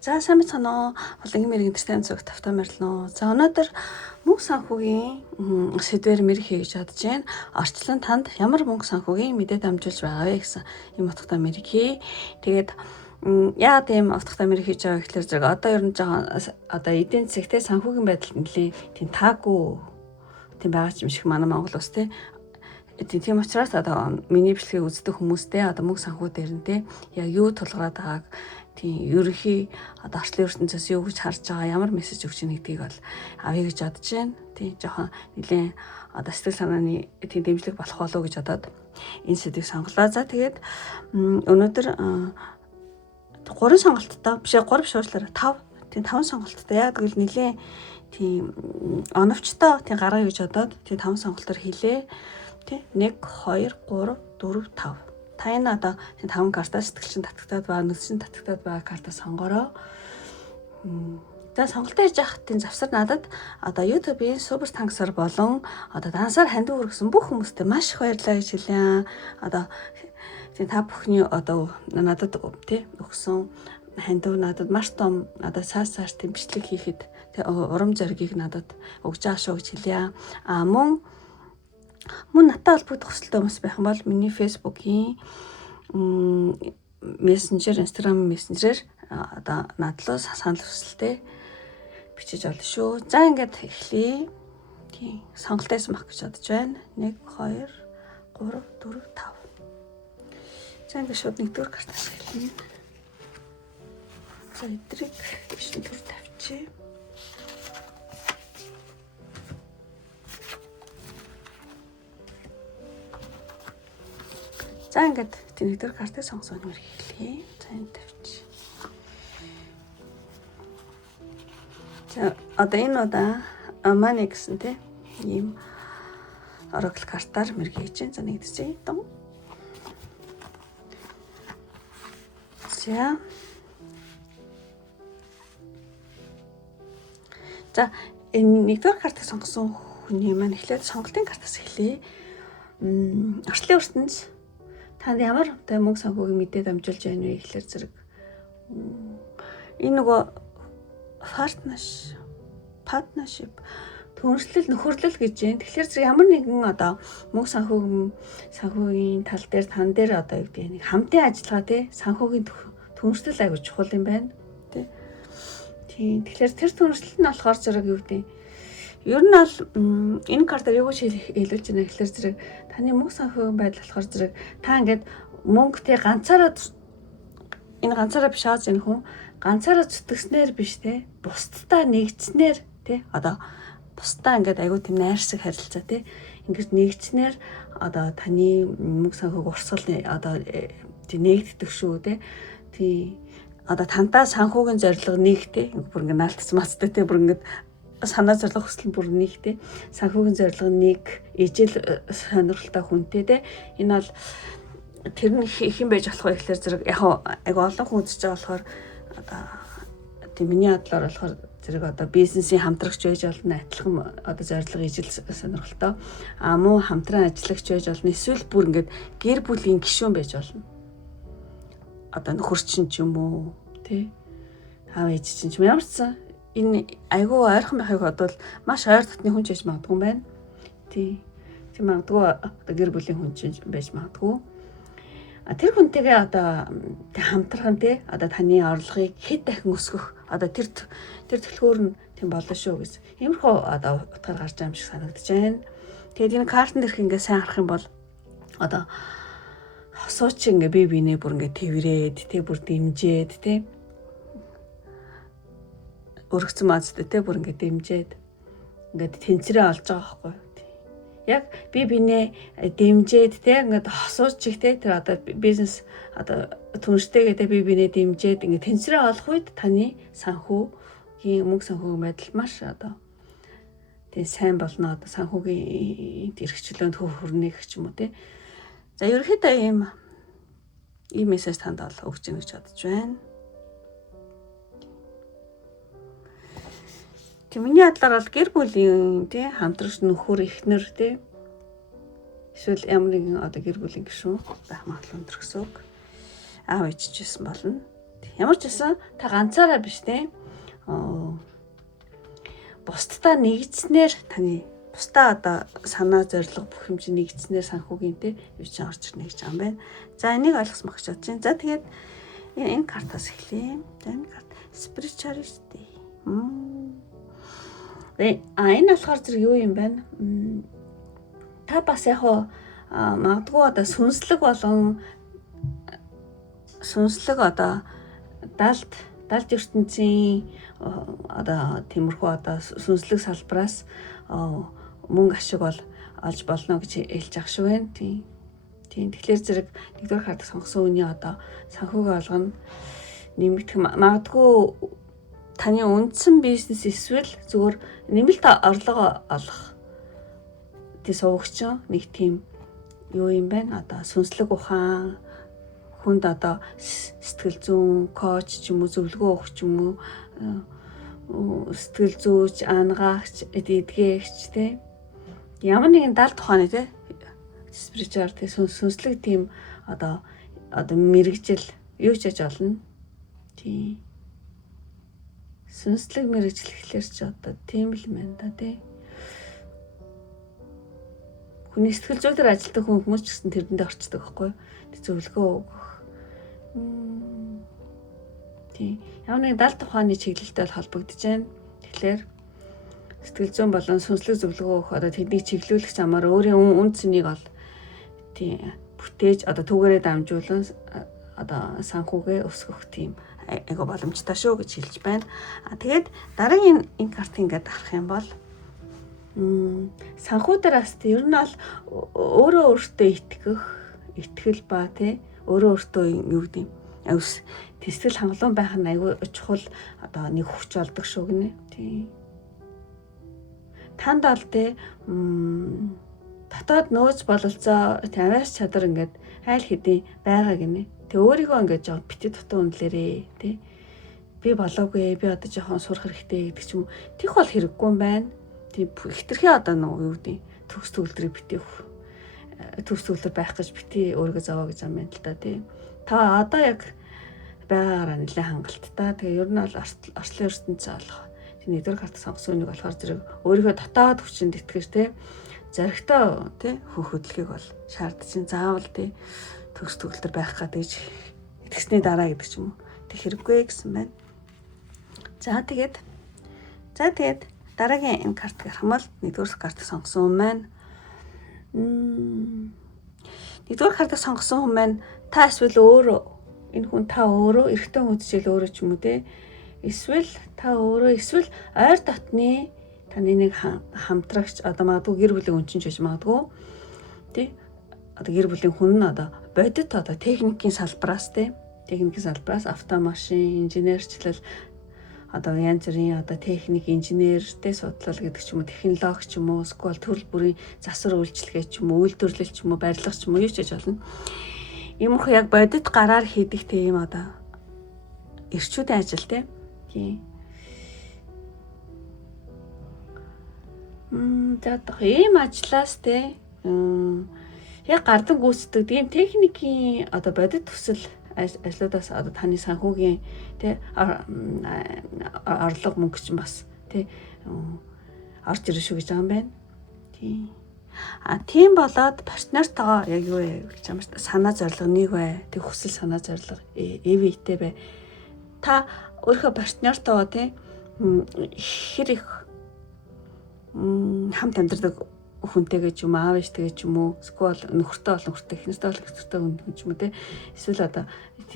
За сайн байна уу? Болонгийн мэрэгэн тань зүг тавтаа марлноо. За өнөөдөр мөнгө санхүүгийн сэдвээр мэрэг хийж чадж байна. Орчлон танд ямар мөнгө санхүүгийн мэдээ дамжуулж байгаа вэ гэсэн юм утгатай мэрэг хий. Тэгээд яагаад ийм утгатай мэрэг хийж байгаа гэхээр зэрэг одоо ер нь жоохон одоо эдийн засагтэй санхүүгийн байдалд нэлээ тийм таагүй тийм байгаа юм шиг манай Монгол улс тийм учраас одоо миний бичлэгийг үздэг хүмүүстэй одоо мөнгө санхүү дээр нь яг юу тулгараад байгааг тийм ерөнхий одоо орчлын ертөнцөөс юу гэж харж байгаа ямар мессеж өгч ийн гэдгийг бол авъя гэж бодож байна. Тийм жоохон нэлээд одоо сэтгэл санааны тийм дэмжлэг болох болов уу гэж бодоод энэ сэдвийг сонголоо. За тэгээд өнөөдөр 3 сонголттой биш 3 шуушлаараа 5 тийм 5 сонголттой яг гэвэл нэлээд тийм оновчтой тийм гаргая гэж бодоод тийм 5 сонголтоор хийлээ. Тийм 1 2 3 4 5 та энэ одоо 5 картаа сэтгэлчин татагтаад ба нүдшин татагтаад байгаа картаа сонгороо. За сонголтоо хийж явах тийм завсар надад одоо YouTube-ийн супер танксаар болон одоо дансаар хандив хүргэсэн бүх хүмүүстээ маш их баярлалаа гэж хэлье. Одоо тийм та бүхний одоо надад өгсөн хандив надад маш том одоо цааш тийм бичлэг хийхэд урам зоригийг надад өгж байгаа шүү гэж хэлье. Мөн наттай холбогдох хүсэлтэй хүмүүс байх юм бол миний Facebook-ийн мессенжер, Instagram мессенжерээр одоо надлуу санал хүсэлтэй бичиж олно шүү. За ингээд эхлэе. Тийм сонголт байсан байх гэж бодож байна. 1 2 3 4 5. За ингээд шууд нэгдүгээр картаас эхэлнэ. За эдрийг биш төр тавьчих. За ингээд нэгдүгээр картыг сонгосон юм хэлье. За энэ тавьчих. За одоо энэ удаа Money гэсэн ийм Oracle картаар мэргэж чинь. За нэгдэсэй дом. За энэ нэгдүгээр картыг сонгосон хүний маань эхлээд сонголтын картаас эхлэе. Орчлын ертөнц танд ямар мөнгө санхүүгийн мэдээ дамжуулж байна вэ гэхээр зэрэг энэ нөгөө partnership төрөлжлөл нөхөрлөл гэж байна. Тэгэхээр зэрэг ямар нэгэн одоо мөнгө санхүүгийн тал дээр тан дээр одоо юу гэдэг нэг хамтын ажиллагаа санхүүгийн төрөлжлөл аягүй чухал юм байна. Тийм. Тэгэхээр тэр төрөлжлөл нь болохоор зэрэг юу гэдэг ер нь бол энэ картаар юу гэж хэлүүлж байна гэхээр зэрэг таны мөнгө санхүүгийн байдал болохоор зэрэг та ингээд мөнгө ганцаараа биш аа зэн хүн ганцаараа зүтгэснээр биш бусдтай нэгдснээр одоо бусдаа ингээд айгүй тийм найрсаг харилцаа ингээд нэгдснээр одоо таны мөнгө санхүүг урсгал одоо тийм нэгддэг шүү тийм одоо тантаа санхүүгийн зорилго нэг бүр ингээд наалтсан мацтай бүр ингээд санаа зорилго хүсэл бүр нэгтэй санхүүгийн зорилго нэг ижил сонирхолтой хүнтэй энэ бол тэр нь их юм байж болох байх гэхээр зэрэг яг айгу олон хүн үзэж байгаа болохоор одоо тийм миний бодлоор болохоор зэрэг одоо бизнесийн хамтрагч байж болно адилхан одоо зорилго ижил сонирхолтой муу хамтран ажиллагч байж болно эсвэл бүр ингээд гэр бүлийн гишүүн байж болно одоо нөхөрчин ч юм уу аав ээж чинь ч ямар ч энэ айгүй ойрхон байхыг бодвол маш ойр дотны хүн ч байж магадгүй юм байна. Тийм магадгүй одоо гэр бүлийн хүн ч байж магадгүй. Тэр хүнтэйгээ одоо хамтрах нь одоо таны орлогыг хэд дахин өсгөх одоо тэр төлхөөр нь тийм болно шүү гэсэн. Иймэрхүү одоо утгаар гарч байгаа юм шиг санагдаж байна. Тэгээд энэ картын дээрх ингээ сайн харах юм бол одоо хосууч ингээ бие биенээ бүр ингээ тэрвэрээд бүр дэмжээд өргөцсөн маацтай бүр ингээд дэмжээд ингээд тэнцрээ олж байгаа байхгүй. Яг би бинээ дэмжээд ингээд хосууч чих тэр одоо бизнес одоо түнштэйгээ би бинээ дэмжээд ингээд тэнцрээ олох үед таны санхүүгийн мөнгө санхүүгийн байдал маш одоо тийм сайн болно одоо санхүүгийн эрхчлөөнд хүрнэ гэх юм уу За ерөөхдөө ийм мессеж танд өгч ийн гэж бодож байна. Миний бодлоор бол гэр бүлийн хамтрагч нөхөр эхнэр эсвэл ямар нэгэн одоо гэр бүлийн гишүүн байх магадлал өндөр гэсэн үг. Аав ээжижсэн болно. Ямар ч байсан та ганцаараа биш те. Бусдаа нэгдснээр таны бусдаа одоо санаа зорилго бүх юм чинь нэгдснээр санхүүгийн те юу ч орж ирнэ гэж байгаа юм байна. За энийг ойлгосон баг гэж бодож байна. За тэгээд энэ картаас эхлэе. За энэ карт spirituality. Энэ болохоор зэрэг юу юм байна? Та бас яг магадгүй одоо сүнслэг одоо далд ертөнцийн одоо тиймэрхүү одоо сүнслэг салбараас мөнгө ашиг олж болно гэж хэлж ах шиг байна. Тийм. Тэгэхээр зэрэг нэгдүгээр карт сонгосон үний одоо санхүүгээ олгоно нэмэгдэх магадгүй таны үндсэн бизнес эсвэл зүгээр нэмэлт орлого олох тий сувагч нэг тийм юу юм байна одоо сүнслэг ухаан хүнд одоо сэтгэл зүйн коуч ч юм уу зөвлөгөө өгч юм уу сэтгэл зүйч ангаагч эдгээгч те ямар нэгэн далд ухааны те спиритуал те сүнслэг тийм одоо мэрэгжил юу ч яаж олно тий сүнслэг мэрэгжил гэхэлэр ч одоо тийм л мэн да те хүний сэтгэл зүйдээр ажилладаг хүмүүс ч гэсэн тэрэндээ орчдөг байхгүй зөвлөгөө өгөх тийм ямар нэгэн далд ухааны чиглэлтэй холбогдож байна. Тэгэхээр сэтгэл зүйн болон сүнслэг зөвлөгөө өгөх одоо тэднийг чиглүүлэх замаар өөрийн үн цэнийг тийм бүтээж одоо түүгээрээ дамжуулан одоо санхүүгээ өсгөх тийм айгу боломжтой шүү гэж хэлж байна. Тэгээд дараагийн энэ картыг ингээд харах юм бол санхүү дээрээс ер нь бол өөртөө итгэл ба тий өөртөө юу гэдэг юм сэтгэл хангалуун байх нь айгүй чухал одоо нэг хүч олдог шүү гинэ тий танд бол тий дотоод нөөц бололцоо аваас чадвар ингээд айл хэдийн байгаа гинэ тий өөрийгөө ингээд жоо бити дутуу үнэлээрээ тий би болоогүй би одоо жоохон сурах хэрэгтэй гэдэг ч юм уу тийх бол хэрэггүй юм байна тий хитрхи одоо юу гэдэг төгс төгөлдрийг битэх төгс төгөлдөр байх гэж бити өөрийгөө зовоо гэж юм байна л да тий та одоо яг байгаараа нэлээд хангалттай. Тэгээ ер нь бол орчлон ертөнцийн олох. Тийм нэгдүгээр карт сонгосон нэг болохоор зэрэг өөрийнхөө дотоод хүчинд итгэж те зоригтой те хөдөлгөөг бол шаардчихин заавал те төгс төгөлдөр байх гэж итгэсний дараа гэдэг ч юм уу. Тэг хэрэггүй гэсэн байна. За тэгээд дараагийн энэ карт гэх юм бол нэгдүгээр карт сонгосон хүн маань нэгдүгээр картыг сонгосон хүн маань та эсвэл өөрөө энэ хүн та өөрөө эрэгтэй хүн жишээл өөрөө ч юм уу те эсвэл та өөрөө эсвэл ойр дотны таны нэг хамтрагч одоо магадгүй гэр бүлийн хүн чинь ч магадгүй тий одоо гэр бүлийн хүн нь одоо бодит одоо техникийн салбараас автомашин инженерчлэл одоо янз бүрийн одоо техник инженертэй судлал гэдэг ч юм уу технологи ч юм уу эсвэл төрөл бүрийн засвар үйлчилгээ ч юм уу үйлдвэрлэл ч юм уу барилга ч юм уу юу ч гэж болно. Иймэрхүү яг бодит гараар хийдэг тийм одоо эрчүүдийн ажил тийм. За ийм ажлаас тийм яг гардан гүйцэтгэдэг тийм техникийн одоо бодит төсөл ажлуудаас одоо таны санхүүгийн тий орлого мөнгө ч бас тий орж ирэх шүү гэж байгаа юм байна. Тий. Тийм болоод партнертойгоо яг юу вэ гэж юм санаа зорилго нэг бай. Тэг хүсэл санаа зорилго эвэйтэй бай. Та өөрийнхөө партнертойгоо тий хэр их хамт амьдардаг хүнтэйгээ ч юм аав ээжтэйгээ ч юм уу эсвэл нөхөртэй бол нөхөртэй эхнэртэй бол эхнэртэй хүн ч юм уу тий эсвэл одоо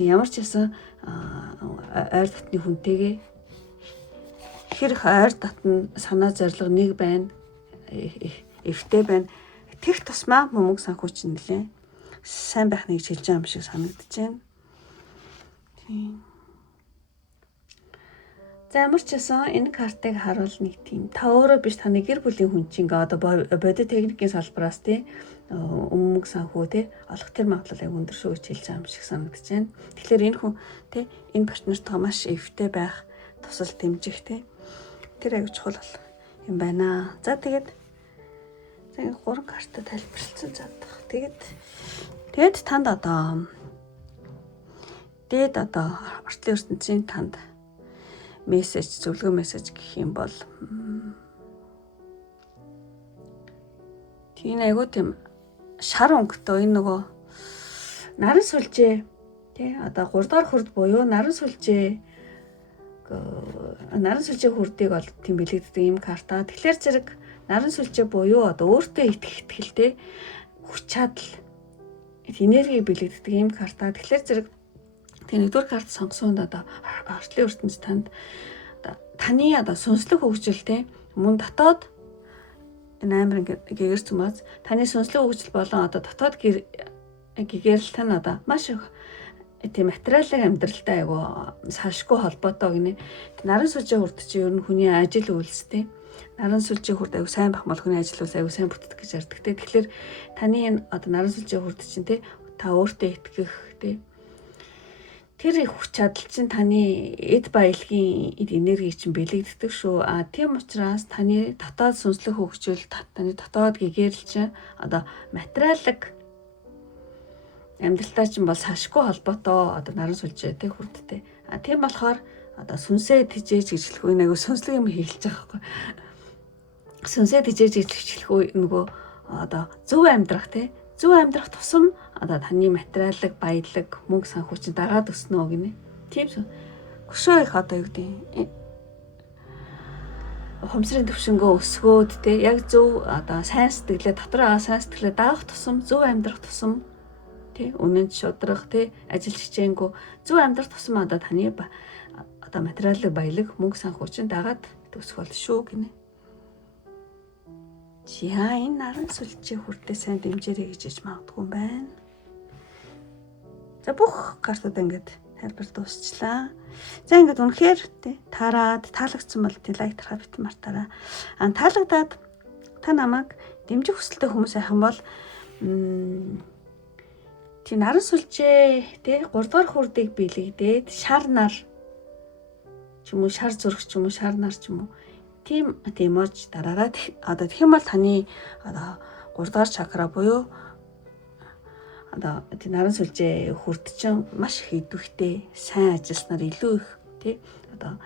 ямар ч байсан ойр дотны хүнтэйгээ хэр их ойр дотн санаа зорилго нэг байна эвтэй байна тех тусмаа мөнгө санхүүч нэлээ сайн байх нэг хэлж байгаа юм шиг санагдаж байна. Тийм. За ямар ч байсан энэ картыг харуул нэг тийм та өөрөө биш таны гэр бүлийн хүн чинь одоо бодит техникийн салбараас тий мөнгө санхүү тий олох тэр магадлал яг өндөр шүү гэж хэлж байгаа юм шиг санагдаж байна. Тэгэхээр энэ хүн тий энэ партнертойгоо маш эвтэй байх тусал дэмжих тий тэр аяг чухал юм байна. За тэгээд энэ 3 карта тайлбарлалцсан задах. Тэгээд танд одоо дээд одоо орчлын ертөнцийн танд мессеж, зөвлөгөө мессеж гэх юм бол тийм айгуу тийм шар өнгөтэй энэ нөгөө наран сүлжээ тий одоо 3 дахь хүрд буюу наран сүлжээ хүрдийг бол тийм бэлэгддэг юм карта. Тэгэхээр зэрэг наран сүлжээ буюу одоо өөртөө итгэх итгэлтэй хүч чадал энерги бэлэгддэг юм карта. Тэгэхээр зэрэг тийм нэгдүгээр карт сонгосонд одоо орчлын ертөнц танд таны одоо сүнслэг хөгжилтэй мөн дотоод энэ амар гэгэрч юмаз таны сүнслэг хөгжил болон одоо дотоод гэгэрэл тань одоо маш их тийм материалын амьдралтай айгу салшгүй холбоотой гинэ. Наран сүлжээ хүрд чи ер нь хүний ажил үйлстэй. Наран сүлжээ хүрд айгу сайн бах мал хүний ажил үйлс айгу сайн бүтдэг гэж ярьдаг те. Тэгэхээр таны энэ одоо наран сүлжээ хүрд чинь те та өөртөө итгэх те тэр их хүч чадал чинь таны эд баялагын энерги чинь бэлэгддэг шүү. Тийм учраас таны дотоод сүнслэг хөгжил, таны дотоод гэгэрэл чинь одоо материалыг амьдралтай чинь бол салшгүй холбоотой одоо наран сүлжээтэй хүрдтэй. Тийм болохоор одоо сүнсээ тижээж гिचлэх үе нэг сүнслэг юм хэлж байгаа байхгүй. Сүнсээ тижээж гिचлэх үе нөгөө одоо зөв амьдрах те. Зөв амьдрах тусам одоо таны материалыг, баялаг, мөнгө санхүү чинь дагаад өснө гинэ. Тийм хөшөө их одоо юу гэдэг хумсрын төвшнгөө өсгөөд те яг зөв одоо сайн сэтгэлээ дотор байгаа сайн сэтгэлээ даах тусам зөв амьдрах тусам те үнэнд шудрах те ажил хичээнгүү зөв амьдрах тусам одоо таны одоо материалыг, баялаг, мөнгө санхүү чинь дагаад өсөх бол шүү гинэ. Яа энэ наран сүлжээ хүртээ сайн дэмжээрэй гэж магадгүй юм байна. За бүх картууд ингээд тайлбар дуусчлаа. За ингээд үнэхээр тий таарад таалагдсан бол тий лайк тарахаа бит мартаарай. Таалагдаад та намайг дэмжих хүсэлтэй хүмүүс айхан бол тий наран сүлжээ тий 3 дугаар хүрдийг бэлэгдээд шар нар ч юм уу шар зүрх ч юм уу шар нар ч юм уу тийм эмож дараараа одоо тэгэх юм бол таны одоо 3 дугаар чакра буюу одоо тийм наран сүлжээ хүрд чинь маш их идэвхтэй сайн ажилласнаар илүү их тий одоо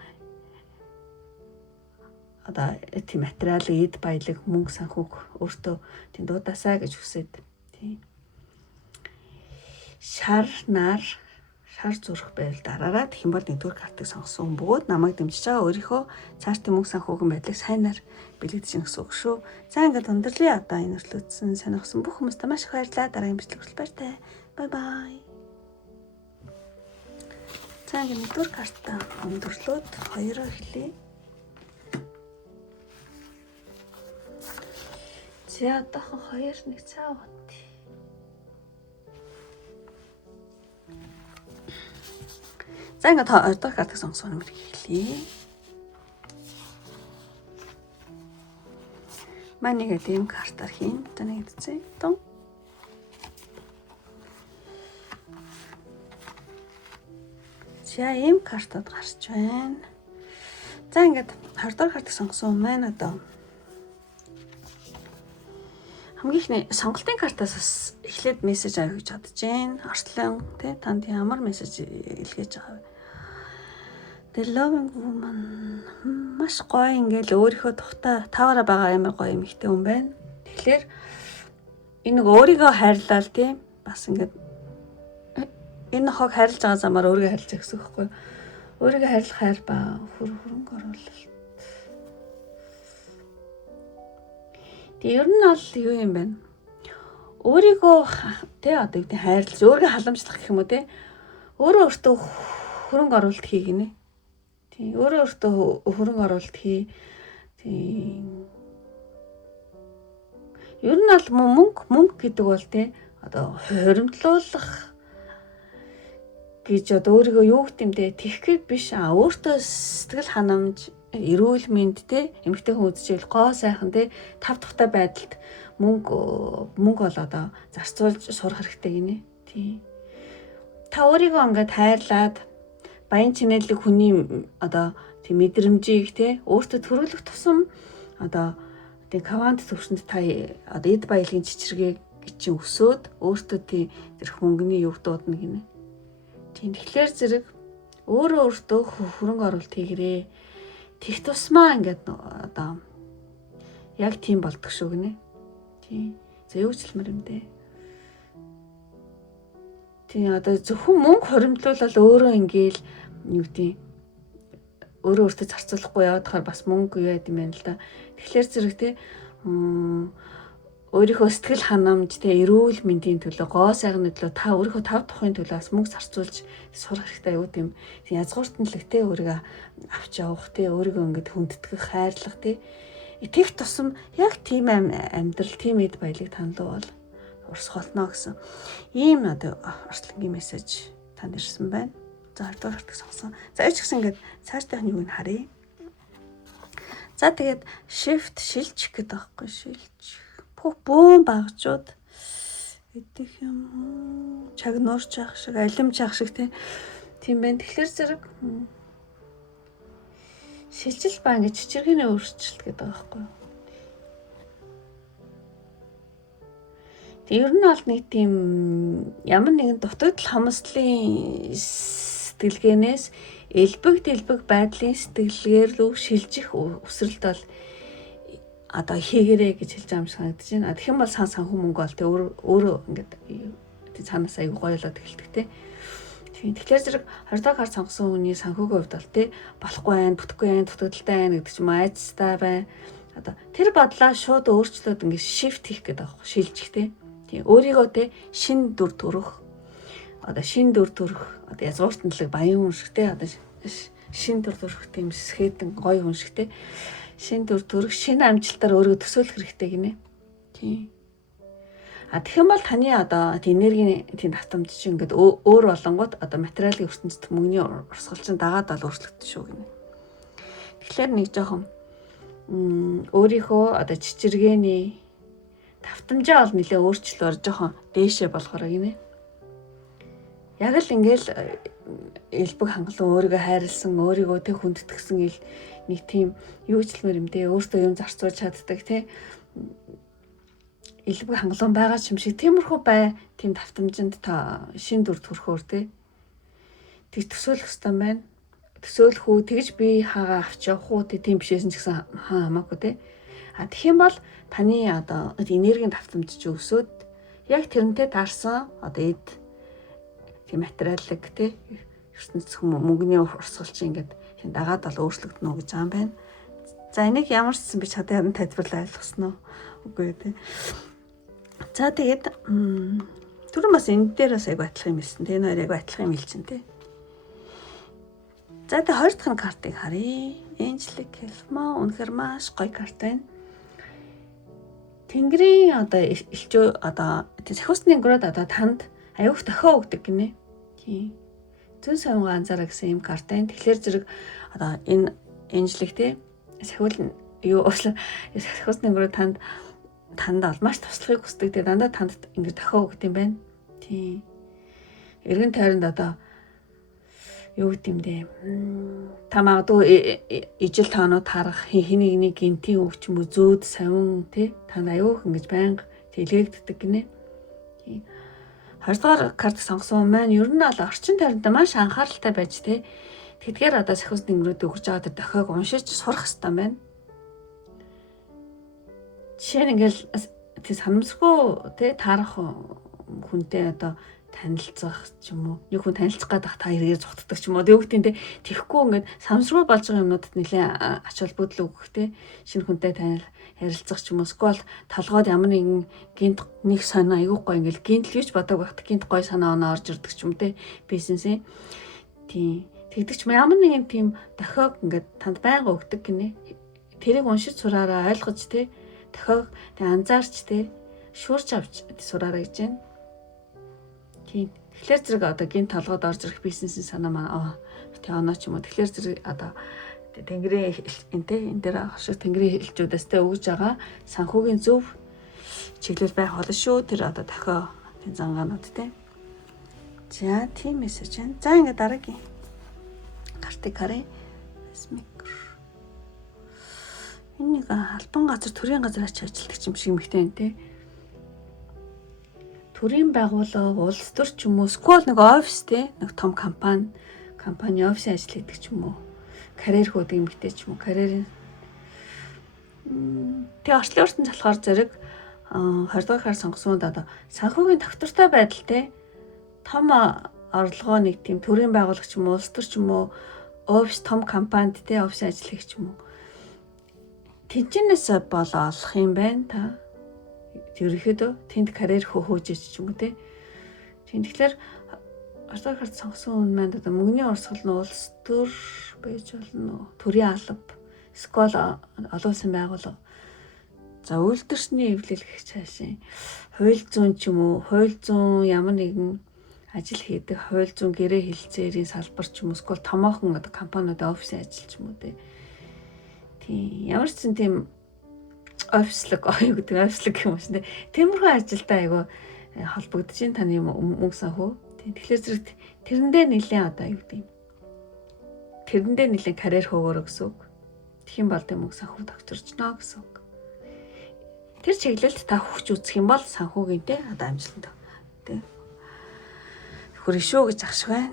тийм материалын эд баялаг мөнгө санхүүг өөртөө тийм дуудаасаа гэж хүсээд тий шар зүрх байвал дараараа тэгэх юм бол нэгдүгээр картыг сонгосон бөгөөд намайг дэмжиж байгаа өөрийнхөө цаашдын мөнгө санхүүгийн байдлыг сайнаар бэлэгдэж гэнэ гэсэн үг шүү. За ингээд өндөрлөе одоо энэ өртлөөдсөн сонирхсан бүх хүмүүстээ маш их баярлалаа. Дараагийн бичлэг хүртэл баяртай. Бай бай. За ингээд нэгдүгээр картаа өндөрлөөд хоёроо эхлэе. За одоохон хоёр нэг цаа бат. За ингээд хоёрдугаар картыг сонгосон юм хэлье. Манайг тийм картаар хийн. Одоо нэг хэзээ тон. За ийм картууд гарч байна. За ингээд 20 дахь картыг сонгосон маань одоо хамгийн ихний сонголтын картаас эхлээд мессеж авъя гэж бодож байна. Орчлон тий танд ямар мессеж илгээж байгаа вэ? The loving woman маш гоё ингээл өөрийнхөө таваараа байгаа амар гоё юм ихтэй хүн байна. Тэгэхээр энэ нэг өөрийгөө хайрлал тий бас ингээд энэ хог хайрлаж байгаа замаар өөрийгөө хайрлаж гэсэн үг байхгүй юу? Өөрийгөө хайрлах хайр ба хөрөнгө оруулалт. Тэг ер нь бол юу юм бэ? Өөрийгөө тий одоо юу гэдэг хайрлаж өөрийгөө халамжлах гэх юм уу тий? Өөртөө хөрөнгө оруулалт хийгинэ. Тий өөртөө хөрөнгө оруулалт хий. Тий ер нь бол мөнгө гэдэг бол тий одоо хоримтлуулах гэж одоо өөрийгөө юу гэмтэй тэгхэр биш өөртөө сэтгэл ханамж эрүүл мэнд те эмэгтэй хүн үзчихвэл гоо сайхан те тав тухтай байдалд мөнгө бол одоо зарцуулж сурах хэрэгтэй гинэ тий та өөрийгөө ингээд хайрлаад баян чинэлэг хүний одоо тийм мэдрэмжийг те өөртөө төрүүлэх тусам одоо тийм квант төвшөнд та одоо эд баялагын чичиргээ чинь өсөөд өөртөө тийм зэрэг мөнгөний юг дуудана гинэ. Тийм тэгэхээр зэрэг өөрөө өөртөө хөрөнгө оруулалт хийгэрээ. Тех тусмаа ингээд одоо яг тийм болдог шүү гинэ. Тийм. За юу ч хэлмэр юм дээ. Тийм одоо зөвхөн мөнгө хоримтлуулаад өөрөө ингээл юу гэдэг өөрөө өөртөө зарцуулахгүй яваадахаар бас мөнгө юу яд юм байна л да. Тэгэхээр зэрэг те өөрийнхөө сэтгэл ханамж те эрүүл мэндийн төлөө гоо сайхны төлөө та өөрийнхөө тав тухын төлөө бас мөнгө зарцуулж сурах хэрэгтэй юу гэм. Язгууртанлаг те өөрийгөө авч явах те өөрийгөө ингээд хүндэтгэх хайрлах те итгэх тусам яг тийм амьдрал тийм эд баялаг танилуу бол урсгално гэсэн ийм одоо орчлонгийн мессеж танд ирсэн байна. За 2 дахь хартыг сонгосон. За яч гэсэн ингээд цаашдынх нь юуг нь харъя. За тэгээд shift шилжих гэдэг байхгүй шилжих. Бөөн багжууд идэх юм чагнуурч ах шиг алимж ах шиг тийм байна. Тэгэхээр зэрэг шилжил ба ингээд чичирхний өөрчлөлт гэдэг байгаа байхгүй. Ер нь бол нэг тийм ямар нэгэн дутагдал хомслын сэтгэлгээнээс элбэг байдлын сэтгэлгээр рүү шилжих өсрэлт бол одоо хийгэрээ гэж хэлж байгаа юм шиг санагдаж байна. Тэгэх юм бол санхүү мөнгө бол өөрөө ингээд цаанаас аягүй гоёлоод эхэлдэг те. Тэгэхээр зэрэг 20 дахь хар сонгосон хүний санхүүгийн хувьд бол болохгүй байх, бүтэхгүй байх, дутагдaltaй байх гэдэг ч юм уу айцтай байна. Одоо тэр бодлоо шууд өөрчлөөд ингээд shift хийх гэдэг аахгүй шилжих те. Тийм өөрийгөө шин дүр төрөх одоо шин дүр төрөх одоо язгууртанлаг баян хүн шиг те одоо шин дүр төрөх тийм сэхэдэн гоё хүн шиг те шин дүр төрөх шин амжилтаар өөрийгөө төсөөлөх хэрэгтэй гинэ. Тийм. Тэгэх юм бол таны одоо энергийн тийм давтамж чинь ингээд өөр болонгууд одоо материалын ертөнцид мөнгөний урсгал чинь дагаад бол өөрчлөгдөн шүү гинэ. Тэгэхээр нэг жоохон өөрийнхөө одоо чичиргээний давтамжаа бол нэлээ өөрчлөлөөр жоохон дээшээ болохоор гинэ. Яг л ингээл элбэг хангалуун өөрийгөө хайрлсан, өөрийгөө хүндэтгсэн нэг тийм юу хэлмээр юм дээ. Өөртөө юм зарцуулж чаддаг те. Элбэг хангалуун байгаа юм шиг тиймэрхүү бай тийм давтамжинд та шин дүр төрхөөр те. Тэг төсөөлөх хэрэгтэй байна. Төсөөлөх үү тэгж би хаагаа авч явах уу тийм бишээсэн ч гэсэн хамаагүй те. Тэгэх юм бол таны одоо энергийн давтамж чи өсөөд яг тэрнтэй таарсан одоо эд тийм материалыг те ертөнцийн мөнгөний урсгал чи ингээд дагаад бол өөрчлөгдөнө гэж байгаа юм байна. За энийг ямар ч би чадсан тайлбарлаа ойлгосноо үгүй те. За тэгээд түрүүн бас энэ дээр бас айгу адилхан юм хэлсэн. Тэгээ нөр айгу адилхан юм хэлсэн те. За тэгээд 2 дахь картыг харъя. Angelic Help-маа үнэхээр маш гоё карт байна. Тэнгэрийн одоо элчөө одоо сахиусны өнгөрөөд одоо танд аюух дохио өгдөг гинэ. Тийм. Зүүн совингаа анзаараа гэсэн юм карт байна. Тэгэхээр зэрэг одоо энэ Angelic те сахиул юу сахиусны өнгөрөөд танд алмаш туслахыг хүсдэг. Тэгээ дандаа танд ингэ дохио өгд юм байна. Тийм. Эргэн тойронд одоо юу гэдэм бэ? Та магадгүй ижил таанууд харах хэнийг нэг гинтийн үг ч юм уу зөөд савин тий танд аюух ингэж байнга тэлгээгддэг гинэ. 20 дахь карт сонгосон маань ер нь бол орчин тойронд маш анхааралтай байж тий тэдгээр одоо сахиусны өнгөрөөд өгж байгаа тэр дохиог уншиж сурах хэрэгтэй байна. Жишээ нь ингээл тий санамсргүй тий таарах хүнтэй одоо танилцах ч юм уу нэг хүн танилцах гадах та хэрэгээр зүгтдаг ч юм уу юу гэдэг нь тэгэхгүй ингээд самсруу болж байгаа юмнуудад нэлээ ач холбогдол өгөхтэй шинэ хүнтэй харилцах ч юм уу эсвэл толгойд ямар нэгэн гинт нэг санаа айгүй гоё ингээд гинт л гэж бодог багт гинт гоё санаа оноо орж ирдэг ч юм те бизнесээ тийм тэгдэг ч ямар нэгэн тийм дохиог ингээд танд байнга өгдөг гинэ тэрийг уншиж сураараа ойлгож те дохиог анзаарч те шуурч авч сураараа гэж байна. Тэгэхээр зэрэг одоо гинт толгойд орж ирэх бизнесийн санаа маань оноо ч юм уу. Тэгэхээр зэрэг одоо тэнгэрийн энэ дээр хашиг тэнгэрийн хэлчүүдээс тэ өгж байгаа санхүүгийн зөв чиглэл байх болно шүү. Тэр одоо дохио тийм зангаанууд тэ. За тийм мессеж байна. За ингээд дараагийн картыг харъя. Энэ нэг албан газар төрийн газар ач ажилтгч юм шиг мэгтэй юм тэ. төрийн байгууллага, улс төр ч юм уу, скол нэг офис те, нэг том компани офисын ажил хийдэг ч юм уу, карьер хөөдөг эмэгтэй ч юм уу, карьерийн тэг орчлын ертөнд болохоор зэрэг 20 дугаар хар сонгосмод одоо санхүүгийн тогтвортой байдал те том орлогоо нэг тийм төрийн байгууллага ч юм уу, улс төр ч юм уу, офис том компанид те офисын ажил хийх ч юм уу. Тэнцэнээс бол олох юм байна та. Ерөнхийдөө тэнд карьер хөөж ч юм уу те. Тэгэхээр ордог хард сонгосон хүн маань одоо мөнгөний урсгал нь улс төр байж болно. Төрийн алба, скол олон улсын байгууллага. За үйлдвэрчний эвлэлгч цаашаа хууль зүйн ч юм уу, хууль зүйн ямар нэгэн ажил хийдэг, хууль зүйн гэрээ хэлцээрийн салбар ч юм уу, скол томоохон одоо компаниудын офисын ажил ч юм уу те. Тийм ямар ч тийм офислог гэдэг офислог юм шиг. Тиймэрхүү ажилдаа айгу холбогдож ин таны мөнгө санхүү. Тэгэхээр зэрэг тэрэндээ нэлээд одоо юу гэдэг юм. Тэрэндээ нэлээд карьер хөөгөөрөө гэсэн үг. Тэгэх юм бол тийм мөнгө санхүү тогтворчно гэсэн үг. Тэр чиглэлд та хүч үзэх юм бол санхүүгийн те одоо амжилттай. Тэ. Хүрээ шүү гэж ахш байна.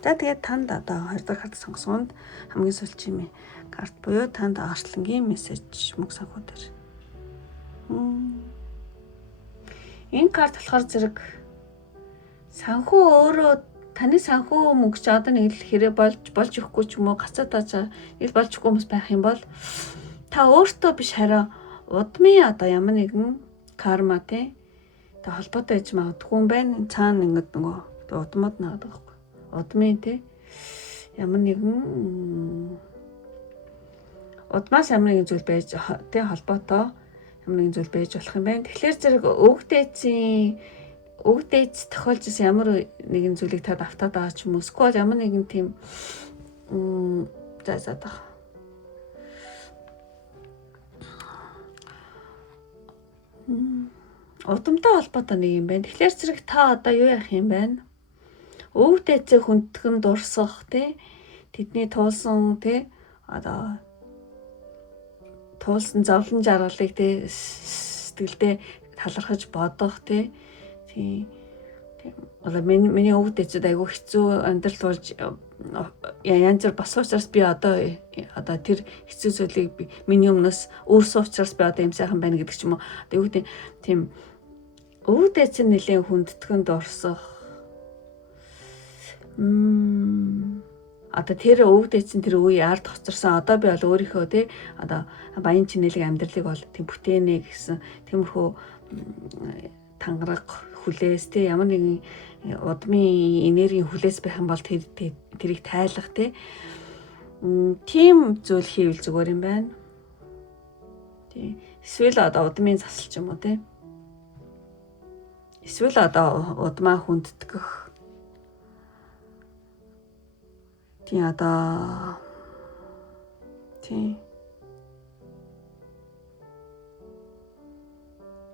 За тэгээд танд одоо 20 дахь карт сонгосонд хамгийн сүүлчийн карт буюу танд орчлонгийн мессеж мөнгө санхүү дээр. Энэ карт болохоор зэрэг санхүү өөрөө таны санхүү мөнгө ч одоо нэг л хэрэг болж өгөхгүй ч юм уу гацаатаа ил болж өгөхгүй хүмүүс байх юм бол та өөртөө биш хараа удмын одоо ямар нэгэн карма те та холбоотой байж магадгүй юм байна. Цаана ингэдэг нөгөө удмад наадаг байхгүй. Удмын те ямар нэгэн удмаас ямар нэгэн зүйл байж те холбоотой ямар нэгэн зүйл байж болох юм байна. Тэгэхээр зэрэг өвөг дээдс тохиолж исэн ямар нэгэн зүйлийг та давтаад байгаа ч юм уу, скол ямар нэгэн тийм зайсаад байгаа. Удамтай холбоотой нэг юм байна. Тэгэхээр зэрэг та одоо юу яах юм байна? Өвөг дээдсээ хүндтгэн дурсах те тэдний туулсан те одоо туулсан зовлон жаргалыг те сэтгэлдээ талархаж бодох те тийм одоо миний өвөг дээдсэд айгүй хэцүү амьдрал болж янз бүр бос учраас би одоо тэр хэцүү зүйлийг миний өмнөөс өөрсөө учраас би одоо юм сайхан байна гэдэг ч юм уу. Одоо юу гэдэг тийм өвөг дээдсээ нэлээд хүндтгэн дурсах одоо тэр өвөг дээдсэн тэр үе ард хоцорсон одоо би бол өөрийнхөө те одоо баян чинэлэг амьдралыг бол тийм бүтээнэ гэсэн тиймэрхүү тангараг хүлээс те ямар нэгэн удмын энергийн хүлээс байх юм бол тэрийг тайлах те тийм зүйл хийвэл зүгээр юм байна. Тийм эсвэл одоо удмын засал ч юм уу те эсвэл одоо удмаа хүндэтгэх тийм одоо тийм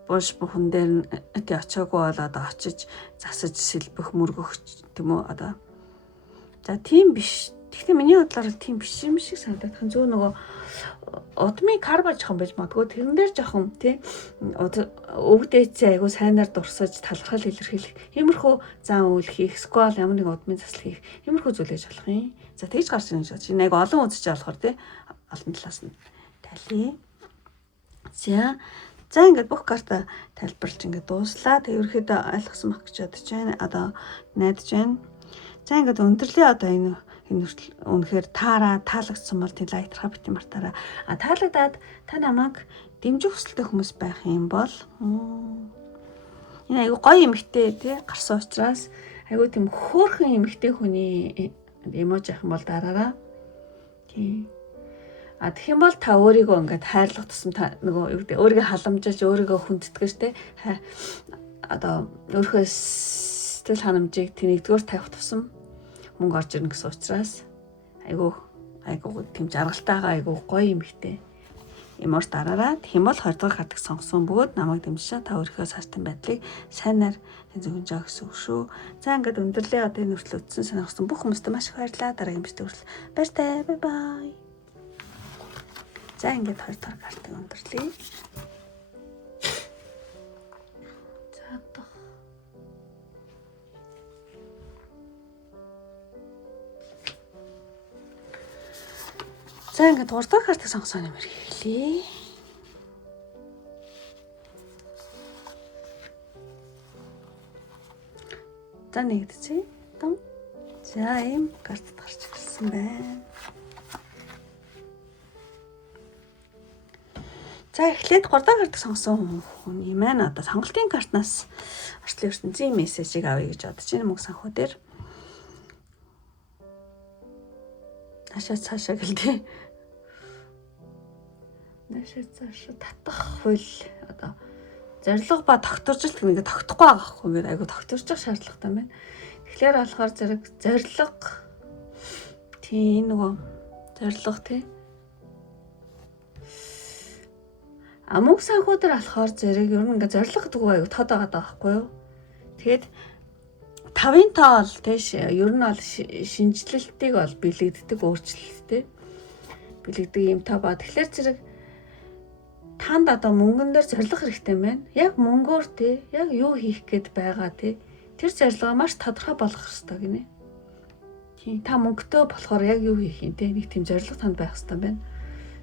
бош бүхэн дээр тий очоогүй бол одоо очиж засаж сэлбэх мөргөх тийм үү одоо за тийм биш. Гэхдээ миний бодлоор тийм биш юм шиг санагдах. Зөв нөгөө удмын карма жоохон байж магадгүй тэрэн дээр жоохон тий өвөг дээдсээ айгу сайнаар дурсаж талархал илэрхийлэх иймэрхүү зан үйл хийх скол ямар нэг удмын засал хийх иймэрхүү зүйл ээж болох юм. За тэгж гарч ирж байна. Шинэ айгу олон үзэж болохоор тий олон талаас нь тайлъя. За ингээд бүх карта тайлбарлаж ингээд дууслаа. Тэг ерөөхдөө ойлгосон баг гэж бодож байна. Одоо найдаж байна. За ингээд өндөрлөө одоо энэ хүртэл үнэхээр таалагдсан бол тийм лайтрахаа бити мартаараа. Таалагдаад та намайг дэмжих хүсэлтэй хүмүүс байх юм бол энэ айгу гоё эмэгтэй тий гарсан учраас айгу тийм хөөрхөн эмэгтэй хүний эможи авах юм бол дараараа. Тий. Тэгэх юм бол та өөрийгөө ингээд хайрлах тусам та нөгөө юу гэдэг өөрийгөө халамжуулж өөрийгөө хүндэтгэж те одоо өөрийнхөө сэтгэл ханамжийг нэгдүгээр тавих тусам мөнгө орж ирнэ гэсэн учраас айгу тийм жаргалтайгаа айгу гоё юм ихтэй юмор дараараа. Тэгэх юм бол 20 дахь хатаг сонгосон бөгөөд намайг дэмжиж та өөрийнхөө сартын байдлыг сайнаар зөвхөн жаа гэсэн үг шүү. За ингээд өндөрлөө одоо энэ хүртэл үтсэн сонирхсан бүх хүмүүстээ маш их баярлалаа. Дараагийн бичлэг хүртэл баяртай. Бай бай. За ингээд 2 дахь картыг өндөрлөе. За ингээд 3 дахь картыг сонгосон нэмэр хэлье. За нэгдчихье. За ийм карт гарч ирсэн байна. За эхлээд 3 дахь картыг сонгосон хүний маань одоо сонголтын картнаас орчлын ертөнцийн мессежийг авъя гэж бодож байна мөнгө санхүү дээр. Цаашаа гэлтэй. Цаашаа татах хууль одоо зорилго ба тогтворжилт ингээд тогтохгүй байгаа хгүй ингээд айгу тогтворчих шаардлагатай байна. Тэгэхээр болохоор зэрэг зорилго тийм нөгөө зорилго тий. Мөнгө санхүү дээр болохоор зэрэг ер нь ингээд зорилго гэдэг нь айгу тод байгаа даахгүй юу. Тэгээд 5-ын тоо бол тийш ер нь бол шинжилэлтийг бол бэлэгддэг өөрчлөлттэй бэлэгдэг юм тоо ба. Тэгэхээр зэрэг танд одоо мөнгөн дээр зорилго хэрэгтэй байна. Яг мөнгөөр тий яг юу хийх гээд байгаа тий тэр зорилгоо маш тодорхой болгох хэрэгтэй гинэ. Тийм та мөнгөтэй болохоор яг юу хийх юм тий нэг тийм зорилго танд байх хэрэгтэй байна.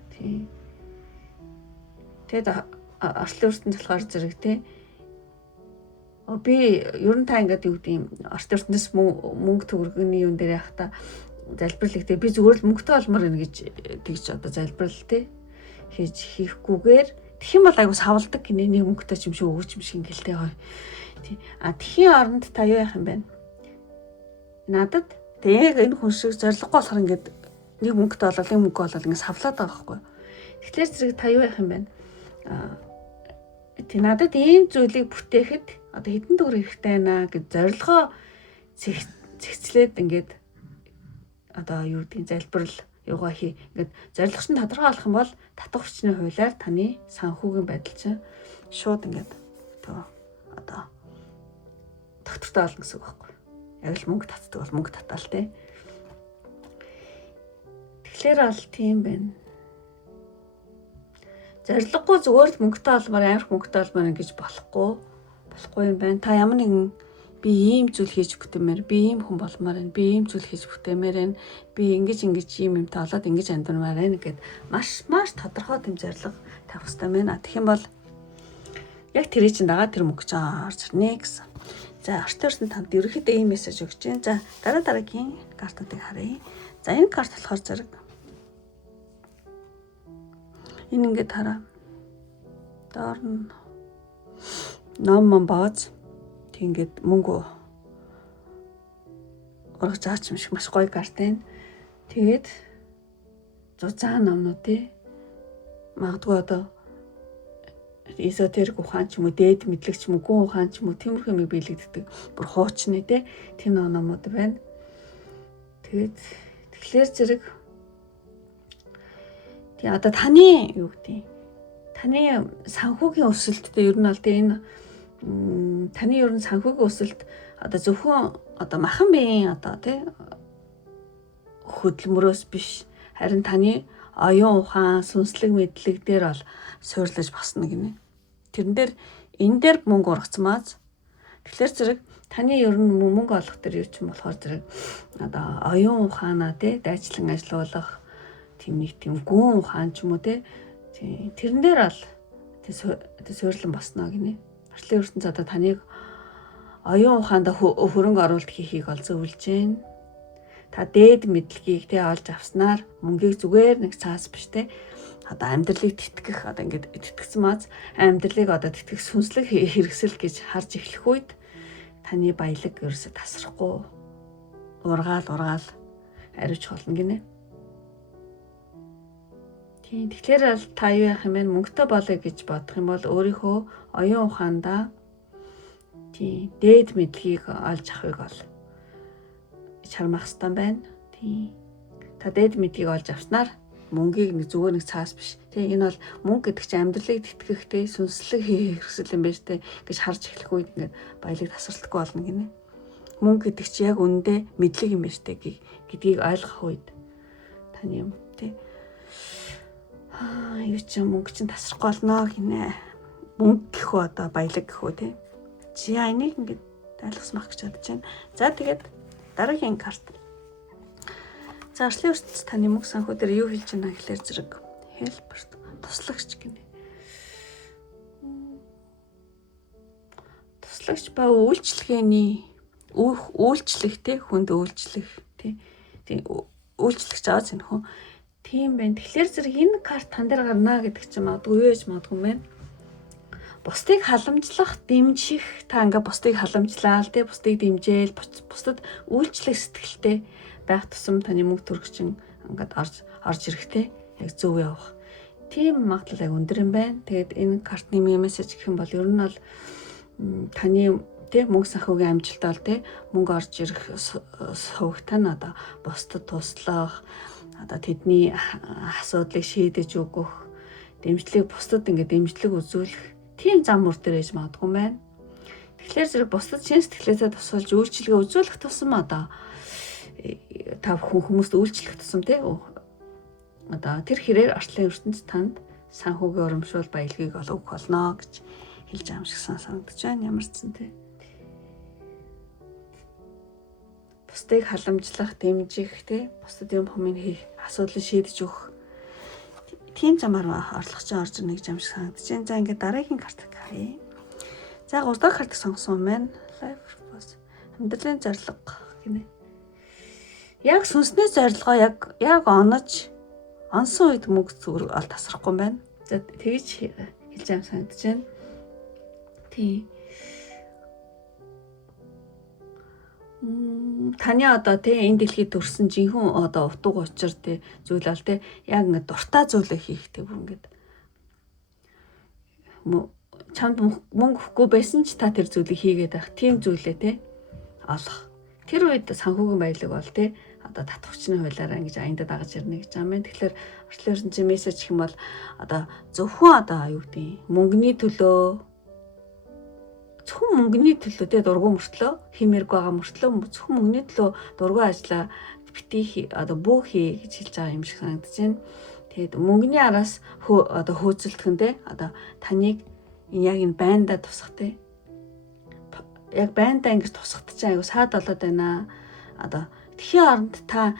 Тийм. Тэгэд орчлын ертөнд болохоор зэрэг тий би ер нь та ингээд юу гэдэг юм орчлын ертөнөөс мөнгө төгрөгийн юм дээр явах та залбирлахтэй би зүгээр л мөнгөтэй олмоор байна гэж тэгж одоо залбирал тий хийж хийхгүйгээр тэгэх юм бол айгу савладаг гинэ нэг мөнгөтэй ч юм шиг өгөөч юм шиг ингэлтэй хой. Тий. Тхийн оронд та юу яах юм бэ? Надад тэг энэ хүн шиг зориггүй болохоор ингээд нэг мөнгөтэй болол нэг мөнгө болол ингээд савлаад байгаа байхгүй. Тэгэхээр зэрэг та юу яах юм бэ? Тий надад ийм зүйлийг бүтээхэд одоо хэдэн төгрөг хэрэгтэй байна гэж зорилгоо зэгцлээд ингээд одоо юу гэдгийг залбирал юугаа хий ингээд зорилго чинь тодорхой болох юм бол татах хүчний хуулиар таны санхүүгийн байдал чинь шууд ингээд одоо тогтвортой болно гэсэн үг байхгүй. Яг л мөнгө татдаг бол мөнгө татаал те. Тэгэхээр бол тийм байна. Зорилгогүй зүгээр л мөнгөтэй олмоор амарх мөнгөтэй олмоор ингэж болохгүй юм байна. Та ямар нэгэн би ийм зүйл хийж бүтэмээр, би ийм хүн болмоор байна, би ийм зүйл хийж бүтэмээр байна, би ингэж ийм юмтай болоод ингэж амьдрмаар байна гэд маш тодорхой тийм зорилго тавих хэрэгтэй байна. Тэгэх юм бол яг тэрий чинь дагаад тэр мөнгө ч орж ирнэ гэсэн. За орчлын ертөнд танд ерөнхийдөө ийм мессеж өгч байна. За дараагийн картуудыг харъя. За энэ карт болохоор зэрэг энэ ингээд хараа. Доор нь ном бооз тэгээд мөнгө урагж аач юм шиг маш гоё карт байна. Тэгээд зузаан номнууд тий магадгүй одоо эзотерик ухаан ч юм уу дээд мэдлэг ч юм уу гүн ухаан ч юм уу тиймэрхүү юм биелэгддэг бүр хуучны тий тийм номнууд байна. Тэгэхээр зэрэг тий одоо таны юу гэдэг таны санхүүгийн өсөлттэй ер нь бол тий энэ таны ер нь санхүүгийн өсөлт одоо зөвхөн одоо махан биеийн одоо тий хөдөлмөрөөс биш харин таны оюун ухаан сүнслэг мэдлэг дээр бол суйрлаж басна гинэ. Тэрэн дээр энэ дээр мөнгө ургацмааз тэгэхээр зэрэг таны ер нь мөнгө олох дээр юу ч юм болохоор зэрэг одоо оюун ухаанаа тий дайчлан ажилуулах тийм нэг тийм гүн ухаан ч юм уу тий тэрэн дээр бол тий суйрлан басна гинэ. Орчлын ертөнц одоо таныг оюун ухаанда хөрөнгө оруулалт хийхийг ол зөвлөж байна. Та дээд мэдлэгийг тий олж авснаар мөнгийг зүгээр нэг цаас биш тий одоо амьдралыг тэтгэх одоо ингээд тэтгэсэн мааз амьдралыг одоо тэтгэх сүнслэг хэрэгсэл гэж харж эхлэх үед таны баялаг ерөөсө тасрахгүй ургаал ариуч болно гинэ. Тийм тэгэхээр та юу яах юм бэ? Мөнгөтэй болоё гэж бодох юм бол өөрийнхөө оюун ухаандаа тийм дээд мэдлэгийг олж авахыг бол чармах хэрэгтэй байна. Тийм. Та дээд мэдлэгийг олж авснаар мөнгийг нэг зүгээр нэг цаас биш. Тийм энэ бол мөнгө гэдэг чинь амьдралыг тэтгэх тий сүнслэг хэрэгсэл юм байна штэ гэж харж эхлэх үед ингээд баялаг тасралтгүй болно гинэ. Мөнгө гэдэг чинь яг үндэ мэдлэг юм байна штэ гэдгийг ойлгох үед таны юм тий юу ч мөнгө чинь тасрахгүй болно гинэ. Мөнгө гэхүү одоо баялаг гэхүү тий. Чи энийг ингээд ойлгосмах гэж бодож байна. За тэгээд дараагийн карт. За арчлын ертөнцийн таны мөнгө санхүү дээр юу хэлж байна гэхээр зэрэг helper туслагч гинэ. Туслагч ба үйлчлэгээний үйлчлэгтэй хүнд үйлчлэх тий үйлчлэгч аваад зэнхүү. Тийм байна. Тэгэхээр зэрэг энэ карт тан дээр гарна гэдэг чинь магадгүй юу гэж магадгүй юм байна. Бусдыг халамжлах, дэмжих, та ингээ бусдыг халамжлаал, тий бусдыг дэмжээл, бусдад үйлчлэх сэтгэлтэй байх тусам таны мөнгө төрөх чинь ингээд орж ирэхтэй яг зөв явах. Тийм магадлал яг өндөр юм байна. Тэгээд энэ картны мессеж гэх юм бол ер нь бол таны тий мөнгө санхүүгийн амжилт бол тий мөнгө орж ирэх сувгтай нь одоо бусдад туслах, одоо тэдний асуудлыг шийдэж өгөх, дэмжлэг бусдад ингээд дэмжлэг үзүүлэх тийм зам мөр дээр ээж магадгүй юм байна. Тэгэхээр зэрэг бусдад шин сэтгэлээсээ тусалж үйлчлэгээ үзүүлэх тусам одоо та хүмүүст үйлчлэх тусам тий одоо тэр хэрээр арчлын ертөнцийн танд санхүүгийн урамшуул баялагийг олгох болно гэж хэлж байгаа юм шиг санагдаж байна. Ямар ч зэн тий. Бусдыг халамжлах, дэмжих тий бусдад юм хүмүүс хийх, асуудлыг шийдэж өгөх тийм замаар орлогч орж ирнэ гэж юм шиг санагдаж байна. За ингээд дараагийн картыг харъя. За 3 дахь картыг сонгосон юм байна. Life purpose. Амьдралын зорилго гинэ. Яг сүнсний зорилгоо яг онсон үед мөнгө зүрх ол тасрахгүй юм байна. За тэгэж хэлж байгаа санагдаж байна. Тийм. Таны одоо тий энэ дэлхийд төрсэн жинхэнэ одоо утга учир тий зүйл ал тий яг ингээд дуртай зүйлээ хийхтэй бүр ингээд чамд мөнгө өгөхгүй байсан ч та тэр зүйлийг хийгээд байх тийм зүйлээ тий олох. Тэр үед санхүүгийн баялаг бол тий одоо татварчны хуулиараа ингэж аяндаа дагаж ирнэ гэж байгаа юм. Тэгэхээр арчлын ертөнцийн мессеж гэх юм бол одоо зөвхөн одоо юу гэдэг мөнгөний төлөө те дургуй мөртлөө химэрг байгаа мөртлөө зөвхөн мөнгөний төлөө дургуй ажиллаа битгий одоо бүүхий гэж хэлж байгаа юм шиг санагдаж байна. Тэгээд мөнгөний араас одоо хөөцөлдөхөн те одоо таныг яг энэ байндаа тусах те яг байндаа ингэж тусахт чинь аюу саад болоод байна. Одоо тхийн оронд та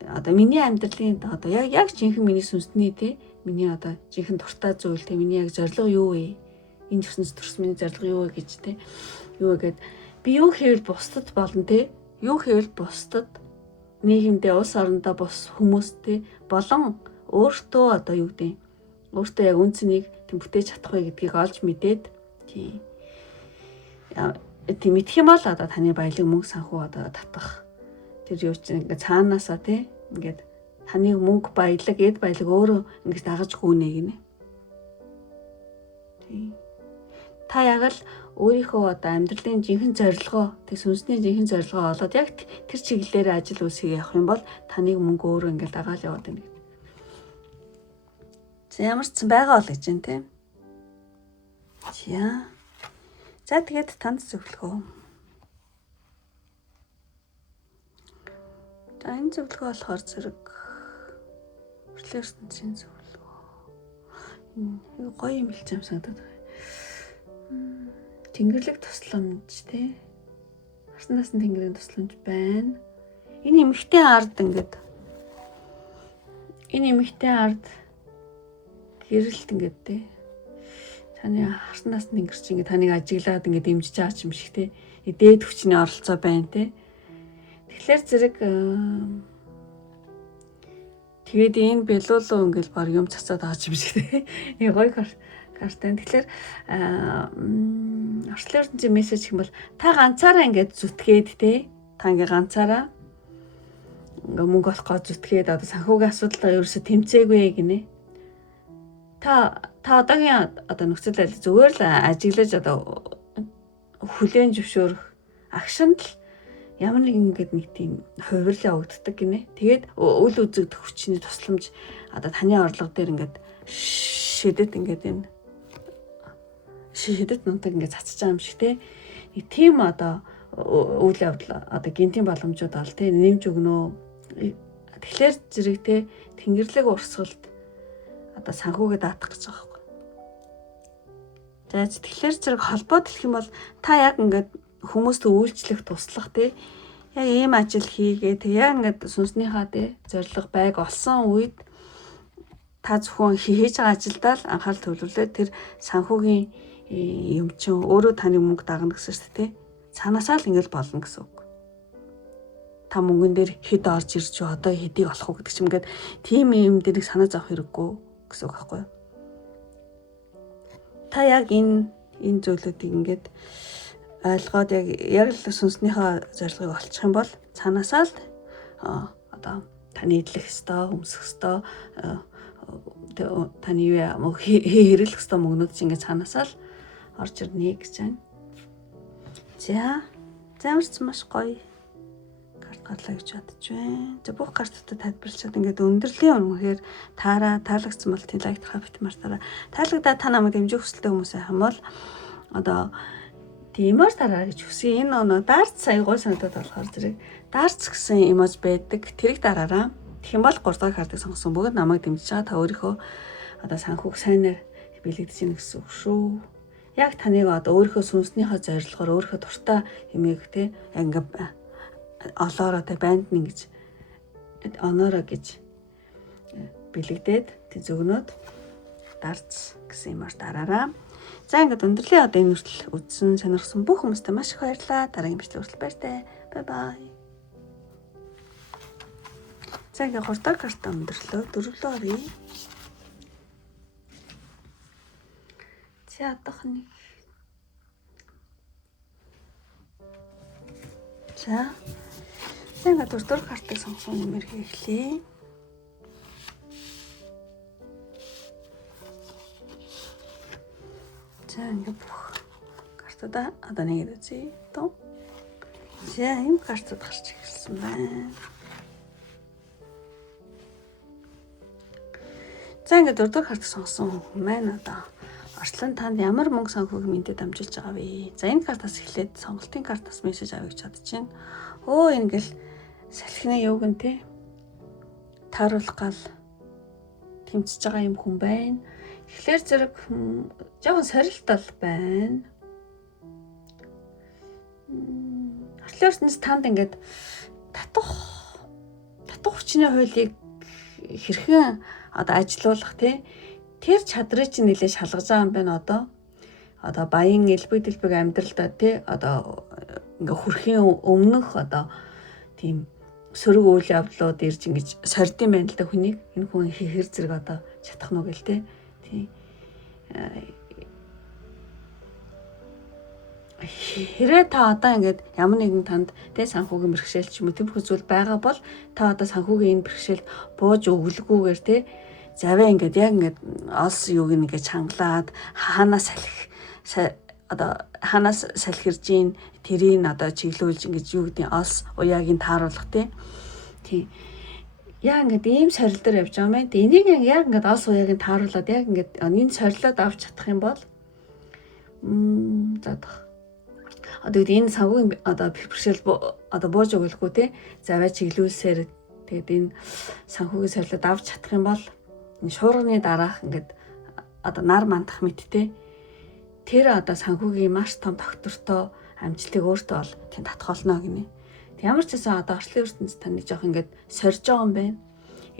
одоо миний амьдралын одоо яг жинхэнэ миний сүнсний те миний одоо жинхэнэ дуртай зүйл те миний яг зорилго юу вэ? Энэ ертөнцийн төрс миний зорилго юу вэ гэж те юу гэгээд би юу хийвэл бусдад болно те юу хийвэл бусдад нийгэмдээ улс орондоо бус хүмүүстэй болон өөртөө одоо юу гэдэг өөртөө яг үнцнийг тэмбгтээж чадах вэ гэдгийг олж мэдээд тийм мэдэх юм бол одоо таны баялаг мөнгө санхүү одоо татах тэр юу чинь ингээ цаанаасаа те ингээд таны мөнгө баялаг эд баялаг өөрөө ингээд дагаж гүнэ гинэ. Тийм та яг л өөрийнхөө одоо амьдралын жинхэнэ зорилгоо тэг сүнсний жинхэнэ зорилгоо олоод яг тэр чиглэлээр ажил үсгээ явах юм бол таныг мөнгө өөрөө ингээл дагаал яваад байна. За ямар ч сан байгаа бол гэж байна тийм. За тэгээд танд зөвлөгөө. За энэ зөвлөгөө болохоор зэрэг арчлын ертөнцийн зөвлөгөө. Энэ гоё юм хэлж юм санагдаад байна. Тэнгэрлэг тусламж тий. Арснаас нь тэнгэрийн тусламж байна. Энэ эмэгтэй ард ингээд гэрэлт ингээд тий. Таны арснаас нь тэнгэрч ингээд таныг ажиглаад ингээд дэмжиж байгаа юм шиг тий. Дээд хүчний оролцоо байна тий. Тэгэхээр зэрэг тэгээд энэ бэлүүлөө ингээд баг юм цацаад байгаа юм шиг тий. Энэ гоё картай. Тэгэхээр арчлын ертөнцийн мессеж гэх юм бол та ганцаараа ингээд зүтгээд те та ингээд ганцаараа ингээд мөнгө олохгоо зүтгээд одоо санхүүгийн асуудалгаа ерөөсө тэмцээгүй гинэ. Та одоогийн одоо нөхцөл байдал зүгээр л ажиглаж одоо хүлээн зөвшөөрөх агшинд л ямар нэг тийм хувирлал явагддаг гинэ. Тэгээд үл үзэгдэх хүчний тусламж одоо таны орлого дээр ингээд шидэт нунтаг ингээд цацж байгаа юм шиг те. Тийм одоо үйл явдал одоо гинтийн боломжууд ал те нэмж өгнө. Тэгэхээр зэрэг те тэнгэрлэг урсгалд одоо санхүүгээ даатах гэж байгаа байхгүй. За тэгэхээр зэрэг холбоо дэлэх юм бол та яг ингээд хүмүүст үйлчлэх туслах те Яг ийм ажил хийгээ тэг яг ингээд сүнснийхаа тэ зориг байг олсон үед та зөвхөн хийж байгаа ажилдаа л анхаарал төвлөрүүлээд тэр санхүүгийн юм чинь өөрөө таны мөнгө дагна гэсэн шүү дээ. Цаанаасаа л ингээд болно гэсэн үг. Та мөнгөн дээр хэд орж ирж одоо хэдийг олох уу гэдэг ч юм гээд тийм юм дээр санаа зовох хэрэггүй гэсэн үг байхгүй юу? Та яг энэ зүйлүүдийг ингээд ойлгоод яг л сүнснийхээ зорилгыг олчих юм бол цаанаасаа л одоо таны идэх ёстой, өмсөх ёстой, таны хэрэглэх ёстой мөнгнүүд чинь ингээд цаанаасаа л орж ирнэ гэж байна. За, замарч маш гоё гарлаа гэж бодож байна. За бүх картуудад тайлбарлачаад ингээд өндөрлөлийн үнэхээр таалагдсан бол тийм лайк тарах битмартаараа таалагдаад та намайг дэмжих хүсэлтэй хүмүүс байхам бол одоо тиймэр тараа гэж хүсье. Энэ өнөө дарц сая гой санагдаад болохоор зэрэг дарц гэсэн эможи байдаг. Тэрийг дараараа. Тэгэх юм бол 3 дахь картыг сонгосон бүгд намайг дэмжиж байгаа. Та өөрийнхөө одоо санхүүг сайнаар бэлэгдэж гэнэ гэсэн үг шүү. Яг таныг одоо өөрийнхөө сүнснийхээ зорилгоор өөрийнхөө дуртай юмыг те яг ингээд олоороо тэ банд нэг гэж оноороо гэж бэлэгдээд тэг зөгнөөд дарц гэсэн юмар дараараа. За ингээд өндөрлөө одоо энэ хүртэл үзсэн сонирхсан бүх хүмүүстээ маш их баярлалаа. Дараагийн бичлэг хүртэл баяртай. Бай бай. За ингээд 3 дахь карта өндөрлөө. 4 оръё. За одоох нэг. За ингээд 4 дахь картыг сонгосон юмэр хийхлээ. За ингээд бүх картуудаа одоо нэгэд үзье. Тоо. За ийм картууд гарч ирсэн байна. За ингээд 4 дахь картыг сонгосон хүн маань одоо Орчлон танд ямар мөнгө санхүүг мэдээд амжилж байгаа вэ? За энэ картаас эхлээд сонголтын картаас мессеж авъя гэж бодож байна. Энэ ингээл салхины юуг нь те тааруулах гал тэмцэж байгаа юм хүн байна. Тэгэхээр зэрэг жоохон сорилтол байна. Орчлоорснээс танд ингээд татах хүчний хуулийг хэрхэн одоо ажилуулах те тэр чадрыг чинь нэлээд шалгаж байгаа юм байна одоо баян элбэг дэлбэг амьдралдаа те одоо ингээ хүрхийн өмнөх одоо тийм сөрөг үйл явдлууд ирж ингэж сордын байна л да хүнийг энэ хүн хэр зэрэг одоо чадах нь гэл те тийм хэрэг та одоо ингээд ямар нэгэн танд тэ санхүүгийн бэрхшээл ч юм уу тийм зүйл байгаа бол та одоо санхүүгийн энэ бэрхшээлд бууж өглгүүгээр те заваа ингээд яг ингээд олс юуг ингээд чангалаад хаанаас салхирж ийн тэрийг одоо чиглүүлж ингээд юу гэдэг олс уяагийн тааруулах тийм яа ингээд ийм сорил дээр явж байгаа юм. Энийг яг ингээд олс уяагийн тааруулаад яг ингээд энэ сорилоод авч чадах юм бол одоо энэ санхүүгийн одоо бэрхшээл одоо бууж өглөхгүй те заваа чиглүүлсээр тэгээд энэ санхүүгийн сорилоод авч чадах юм бол шуурганы дараах ингээд одоо нар мандах мэдтэй тэр одоо санхүүгийн маш том доктортой амжилтыг өөртөө бол тийм татгална гинэ. Ямар ч гэсэн одоо орчлын ертөнцид таны жоох ингээд сорж байгаа юм байна.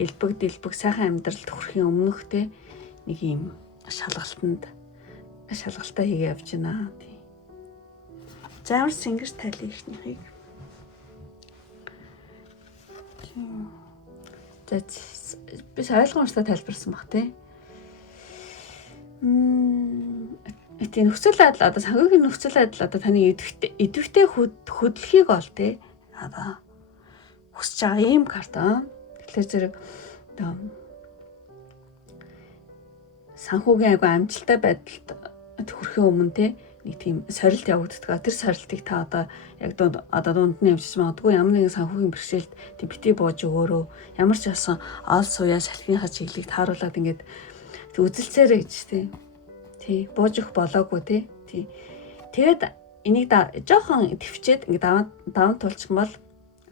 Элбэг дэлбэг сайхан амьдралд хүрэхийн өмнөх те нэг юм шалгалтай хийгээ явж байна. Тийм. Заавар сэнгэр тайлын ихнийхийг. Тийм. За би ойлгомжтой тайлбарсан баг тий. Тийм нөхцөл байдал одоо санхүүгийн нөхцөл байдал одоо таны идэвхтэй хөдөлгөхийг бол тий одоо хүсэж байгаа ийм карта. Тэгэхээр зэрэг одоо санхүүгийн айгу амжилттай байдалд хүрэхийн өмнө тий нэг тийм сорилт явагддаг. Тэр сорилтыг та одоо яг одоо дунд нь явж магадгүй ямар нэгэн санхүүгийн бэрхшээлд тийм бити бууж өгөөрөө ямар ч асан ол суяа салхиныхаа чиглэлийг тааруулаад ингээд үзэлцээрэй гэж тий бууж өгөх болоогүй тий тэгээд энийг жоохон төвчээд ингээд даван тулчих юм бол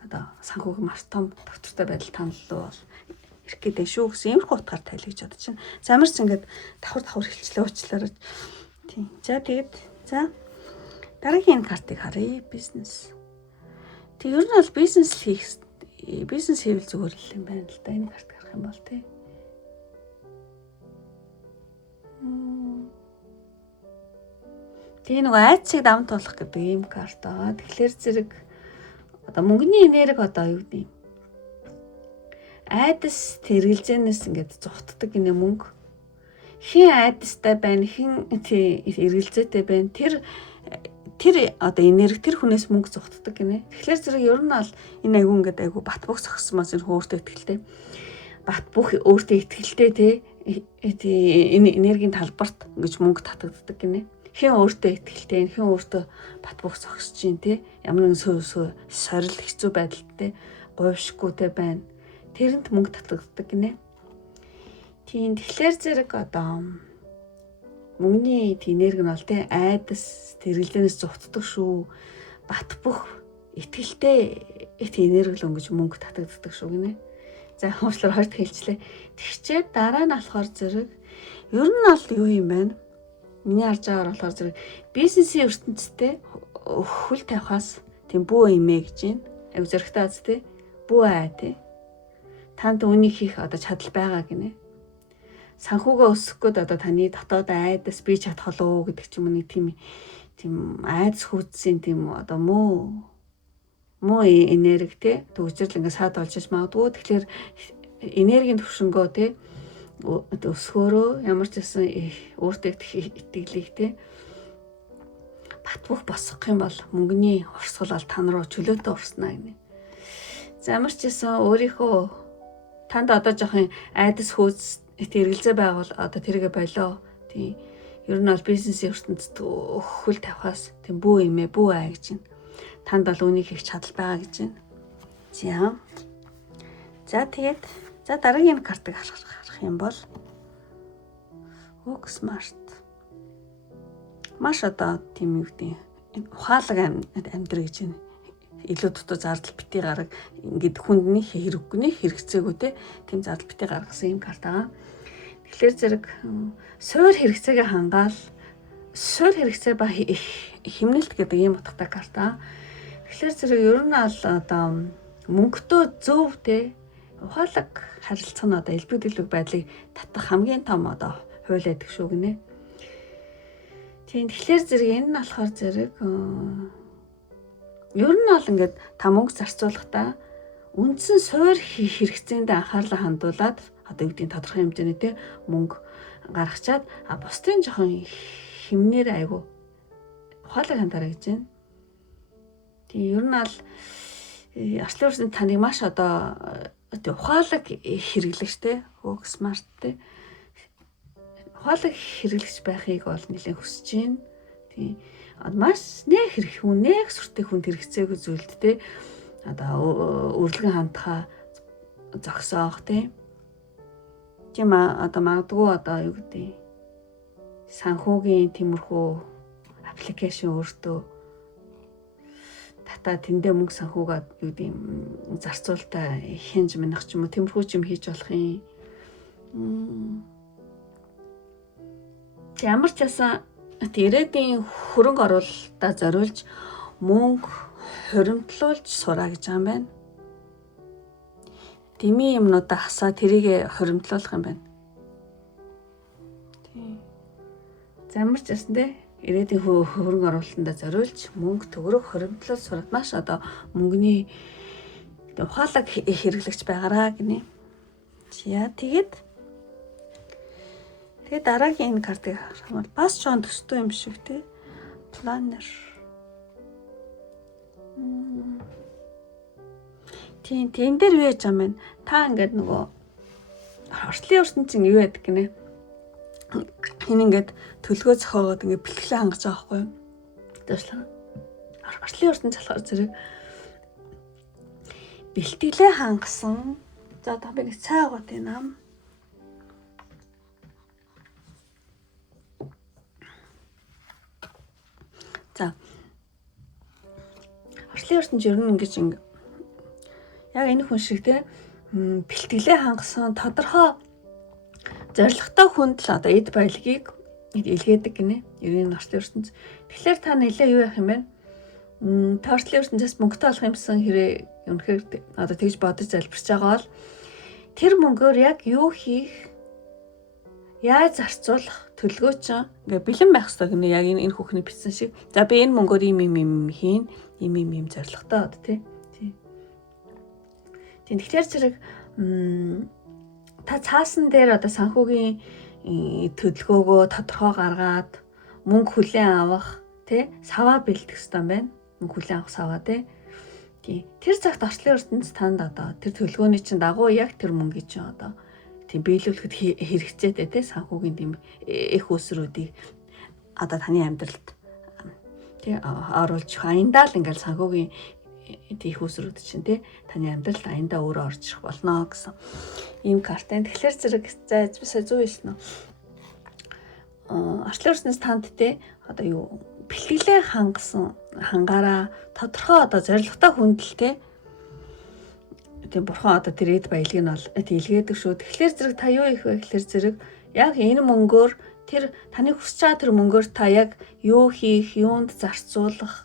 одоо санхүүгийн маш том доктортой байдал танал бол ирэх гэдэг шүү гэсэн иймэрхүү утгаар тайлж бодож байна. Замарч ингээд давхар хэлчлээ уучлаарай. Тийм. За тэгээд за дараагийн картыг харъя. Бизнес. Тэг ер нь бол бизнес хийвэл зүгээр л юм байна л да. Энэ карт гарах юм бол тий. Тэгээ нэг айцыг даван туулах гэдэг ийм карт байгаа. Тэгэхээр зэрэг одоо мөнгөний энерги одоо юу гэдэг юм? Айдас тэргэлзэнээс ингээд зугтдаг гинэ мөнгө. Хин айдастай байна, хин эргэлзээтэй байна. Тэр одоо энерги тэр хүнээс мөнгө зугтдаг гинэ. Тэгэхээр зэрэг ер нь бол энэ айгүй ингээд айгүй бат бөх зогсмоос энэ өөртөө ихтэй. Бат бөх өөртөө ихтэй те энэ энергийн талбарт ингэж мөнгө татагддаг гинэ. Хин өөртөө ихтэй, хин өөртөө бат бөх зогсож чинь те. Ямар нэгэн сорил хэцүү байдалтай, говьшгүйтэй байна. Тэрэнд мөнгө татагддаг гинэ. Тийм тэгэхээр зэрэг одоо мөнгөний энерги нь бол тий айдас тэргэлзэнээс зугтдаг шүү. Бат бөх итгэлтэй энерги л өнгөж мөнгө татагддаг шүү гинэ. За уучлаарай хоёрт хэлчлээ. Тэгчээд дараа нь болохоор зэрэг ер нь бол юу юм бэ? Миний харж байгаагаар болохоор зэрэг бизнесийн ертөнцтэй хөл тавихаас тийм бүү имэ гэж байна. Аюу зөрөгтэй аз тий. Бүү аа тий. Танд үнийг хийх одоо чадал байгаа гинэ. Санхугаа өсгөх гээд одоо таны дотоод айдас би чадах болов гэдэг ч юм уу нэг тийм айдас хүүцсийн тийм одоо муу энерги те төгсрөл ингээ саад болж иж магадгүй. Тэгэхээр энергийн төвшнгөө те өсгөөрөө ямар ч гэсэн өөртөө итгэлийг те бат бөх босгох юм бол мөнгөний урсгал бол тань руу чөлөөтэй урснаа гинэ. За ямар ч гэсэн өөрийнхөө танд одоо жоохон айдас хөөц эргэлзээ байгуул одоо тэргээ болоо. Тийм. Ер нь бол бизнесийн ертөнцид хөл тавихаас тийм бүү имэ бүү аа гэж байна. Танд бол үнийг хийх чадал байгаа гэж байна. За тэгээд дараагийн картыг харах юм бол Work Smart. Маш одоо тийм юу гэдэг ухаалаг амьдрал гэж байна. Илүү дутуу зардал бити гараг ингээд хүндний хэрэггүй хэрэгцээгүй те тийм зардал бити гаргасан юм карт байгаа. Тэгэхээр зэрэг суур хэрэгцээгээ хангаал суур хэрэгцээ ба хэмнэлт гэдэг ийм утгатай карт аа. Тэгэхээр зэрэг ер нь одоо мөнгөтэй зөв те ухаалаг харилцах нь одоо элбэг дэлбэг байдлыг татах хамгийн том одоо хууль байдаг шүү гинэ. Тийм тэгэхээр зэрэг энэ нь болохоор зэрэг ер нь бол ингээд та мөнгө зарцуулахдаа үндсэн суур хэрэгцээнд анхаарлаа хандуулад одоо юу гэдгийг тодорхой хэмжээний те мөнгө гаргачаад бусдын жоохон хэмнээр айгу ухаалаг хандаарай гэж байна. Тийм ер нь бол арчлын өрсөнд таныг маш одоо ухаалаг хэрэглэгч те Work Smart те ухаалаг хэрэглэгч байхыг бол нэлээд хүсэж байна. Тийм маш нэх сүртэй хүнд хэрэгцээгүй зүйлд те одоо өрлөгөн хандхаа зогсоох те тийм одоо магадгүй одоо юу гэдэг санхүүгийн тиймэрхүү аппликейшн өөртөө татаа тэндээ мөнгө санхүүгээ юу гэдэг зарцуулалтаа хянж манах ч юм уу тиймэрхүү юм хийж болох юм. Ямар ч байсан ирээдүйн хөрөнгө оруулалтаа зориулж мөнгө хуримтлуулж сураа гэж байгаа юм байна. Дими юмнуудаа хасаа тэрийг хуримтлуулах юм байна. Тийм. Ямар ч байсан те ирээдүйн хөрөнгө оруулалтаа зориулж мөнгө төгрөг хуримтлуулж сураад маш одоо мөнгөний ухаалаг хэрэглэгч байгаараа гинэ. За тэгээд дараагийн энэ картыг харах юм бол бас жоон төстэй юм шиг те планер. Тийм тэн дээр юу яаж байгаа юм бэ? Та ингээд нөгөө орчлын ертөнцийн юу яадаг гинэ? Энэ ингээд төлгөө зохиогоод ингээд бэлтгэлээ хангаж байгаа байхгүй юу? Туушлаа. Орчлын ертөнц болохоор зэрэг бэлтгэлээ хангасан. За одоо би нэг цай аваад байна. За. Орчлын ертөнц ер нь ингэж яг энэ хүн шиг те бэлтгэлээ хангасан тодорхой зорилготой хүнд л одоо эд баялагийг илгээдэг гинэ. Ерийн орчлын ертөнц. Тэгэхээр та нэлээ юу яах юм бэ? Тортлын ертөнцөөс мөнгөтэй болох юмсан хэрэг үнэхээр одоо тэгж бодож залбирч байгаа бол тэр мөнгөөр яг юу хийх, яаж зарцуулах төлөвлөгөөч ингээ бэлэн байх хэрэгтэй гэнэ. Яг энэ хүүхний бичсэн шиг. За би энэ мөнгөөр ийм хийн, ийм зорилготой одоо тий. Тэгэхээр зэрэг та цаасан дээр одоо санхүүгийн төлөвлөгөөгөө тодорхой гаргаад мөнгө хүлээн авах тий саваа бэлдэх хэрэгтэй байна. Мөнгө хүлээн авах саваа тий. Тэр цагт орчлын ертөнц танд одоо тэр төлөвлөгөөний чинь дагуу яг тэр мөнгө чинь одоо тийм биелүүлэхэд хэрэгцээтэй тий санхүүгийн тийм их усруудыг одоо таны амьдралд тий оруулж аяндаа л ингээл санхүүгийн их усрууд чинь тий таны амьдралд аяндаа өөрөө орж ирэх болно гэсэн ийм картай. Тэгэхээр зэрэг за би сая 109 нөө орчлын ертөнц танд тий одоо юу бэлтгэлээ хангаараа тодорхой одоо зорилготой хүндэл тий тийм бурхан одоо тэр эд баялаг нь бол илгээдэг шүү. Тэгэхээр зэрэг та юу их вэ гэхээр зэрэг яг энэ мөнгөөр тэр таны хүсэж байгаа тэр мөнгөөр та яг юу хийх, юунд зарцуулах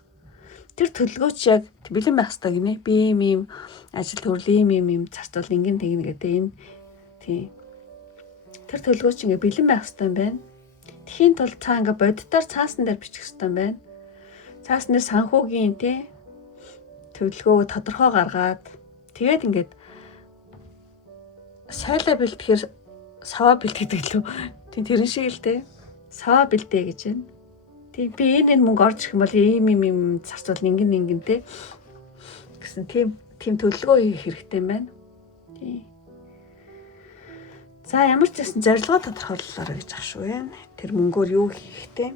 тэр төлөвлөгөөч яг бэлэн байх хэрэгтэй гинэ. Би ийм ажил төрлийн ийм зарцуул ингэн тэгнэ гэдэг энэ тийм тэр төлөвлөгөөч ингээ бэлэн байх хэрэгтэй юм байна. Тэхийн тулд цаа ингээ боддоор цаасан дээр бичих хэрэгтэй юм байна. Цаасан дээр санхүүгийн тий төлөвлөгөөг тодорхой гаргаад тэгээд ингээд сойлоо бэлтгэхээр саваа бэлтгэдэг лөө. Тийм тэрэн шиг л дээ. Саваа бэлдээ гэж байна. Тийм би энэ мөнгө орж ирэх юм бол ийм зарцуул ингэн те гэсэн тийм төлөвлөгөө хийх хэрэгтэй юм байна. Тийм. За ямар ч гэсэн зорилгоо тодорхойлолоо гэж ах шүү байна. Тэр мөнгөөр юу хийхтэй.